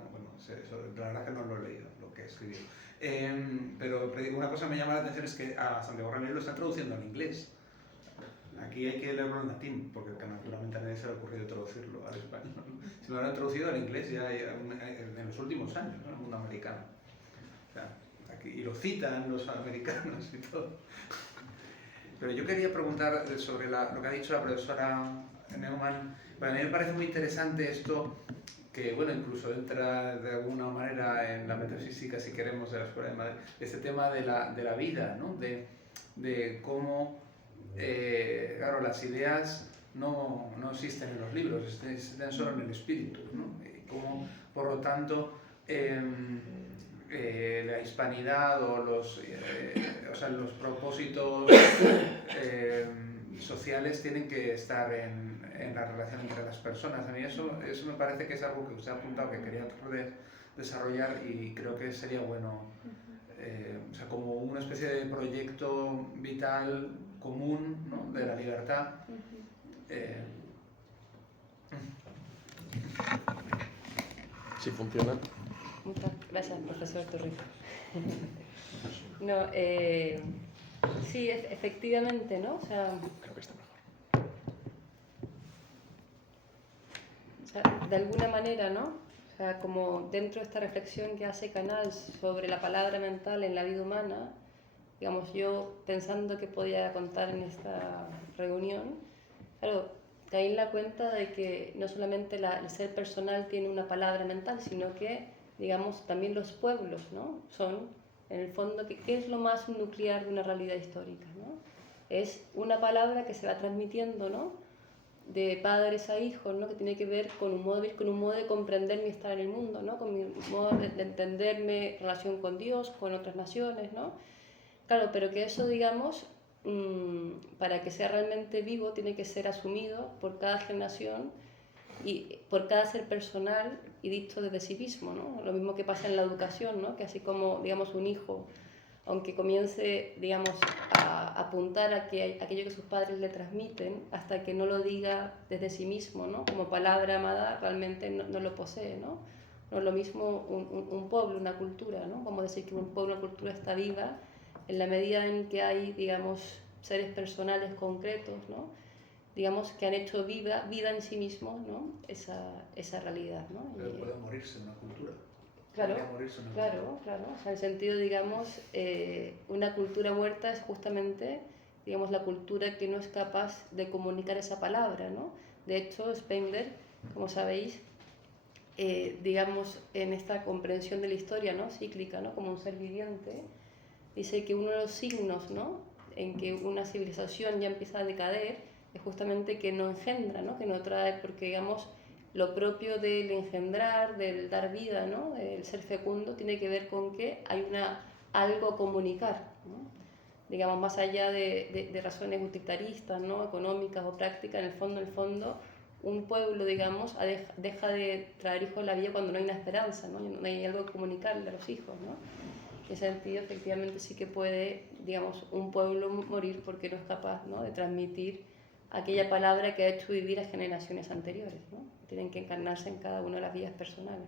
la verdad que no lo he leído, lo que escribió. Pero una cosa que me llama la atención es que a Santiago Ramírez lo está traduciendo al inglés. Aquí hay que leerlo en latín, porque naturalmente a nadie se le ha ocurrido traducirlo al español. Si lo han traducido al inglés ya en los últimos años, ¿no? En el mundo americano. O sea, aquí, y lo citan los americanos y todo. Pero yo quería preguntar sobre lo que ha dicho la profesora Neumann. Para mí me parece muy interesante esto, que bueno, incluso entra de alguna manera en la metafísica, si queremos, de la Escuela de Madrid, este tema de la vida, ¿no? De cómo... claro, las ideas no existen en los libros, existen solo en el espíritu, ¿no? Y como, por lo tanto, la hispanidad o los propósitos sociales tienen que estar en la relación entre las personas. A mí eso me parece que es algo que usted ha apuntado, que quería desarrollar y creo que sería bueno, o sea, como una especie de proyecto vital común, ¿no? De la libertad. Si funciona. Muchas gracias, profesor Torrijo. No, sí, efectivamente, ¿no? O sea, Creo que está mejor. de alguna manera, ¿no? O sea, como dentro de esta reflexión que hace Canals sobre la palabra mental en la vida humana, digamos, yo pensando que podía contar en esta reunión, claro, caí en la cuenta de que no solamente el ser personal tiene una palabra mental, sino que, digamos, también los pueblos, ¿no? Son, en el fondo, ¿qué es lo más nuclear de una realidad histórica, ¿no? Es una palabra que se va transmitiendo, ¿no? De padres a hijos, ¿no? Que tiene que ver con un modo de comprender mi estar en el mundo, ¿no? Con mi modo de entenderme en relación con Dios, con otras naciones, ¿no? Claro, pero que eso, digamos, para que sea realmente vivo, tiene que ser asumido por cada generación y por cada ser personal y dicto desde sí mismo, ¿no? Lo mismo que pasa en la educación, ¿no? Que así como, digamos, un hijo, aunque comience, digamos, a apuntar a aquello que sus padres le transmiten, hasta que no lo diga desde sí mismo, ¿no? Como palabra amada, realmente no lo posee, ¿no? No es lo mismo un pueblo, una cultura, ¿no? Como decir que un pueblo, una cultura está viva en la medida en que hay, digamos, seres personales concretos, ¿no? Digamos, que han hecho vida en sí mismos, ¿no? esa realidad, ¿no? Pero puede morirse una cultura. Claro, Podría morirse una claro, cultura. claro. O sea, en el sentido, digamos, una cultura muerta es justamente, digamos, la cultura que no es capaz de comunicar esa palabra, ¿no? De hecho, Spengler, como sabéis, digamos, en esta comprensión de la historia, ¿no? Cíclica, ¿no? Como un ser viviente, dice que uno de los signos, ¿no? En que una civilización ya empieza a decaer es justamente que no engendra, ¿no? Que no trae, porque, digamos, lo propio del engendrar, del dar vida, ¿no? El ser fecundo tiene que ver con que hay algo a comunicar, ¿no? Digamos, más allá de razones utilitaristas, ¿no? Económicas o prácticas, en el fondo, un pueblo, digamos, deja de traer hijos a la vida cuando no hay una esperanza, ¿no? No hay algo que comunicarle a los hijos, ¿no? En ese sentido, efectivamente, sí que puede, digamos, un pueblo morir porque no es capaz, ¿no? De transmitir aquella palabra que ha hecho vivir a generaciones anteriores, ¿no? Tienen que encarnarse en cada una de las vidas personales.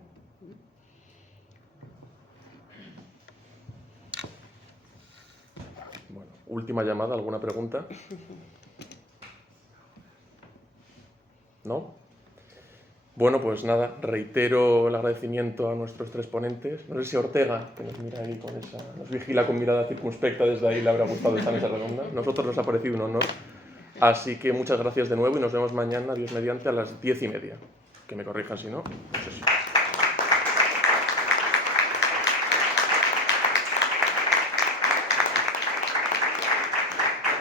Bueno, última llamada, ¿alguna pregunta? ¿No? Bueno, pues nada, reitero el agradecimiento a nuestros tres ponentes. No sé si Ortega, que nos mira ahí con nos vigila con mirada circunspecta desde ahí, le habrá gustado esta mesa redonda. Nosotros nos ha parecido un honor. Así que muchas gracias de nuevo y nos vemos mañana, Dios mediante, a las 10:30. Que me corrijan si no. No sé si...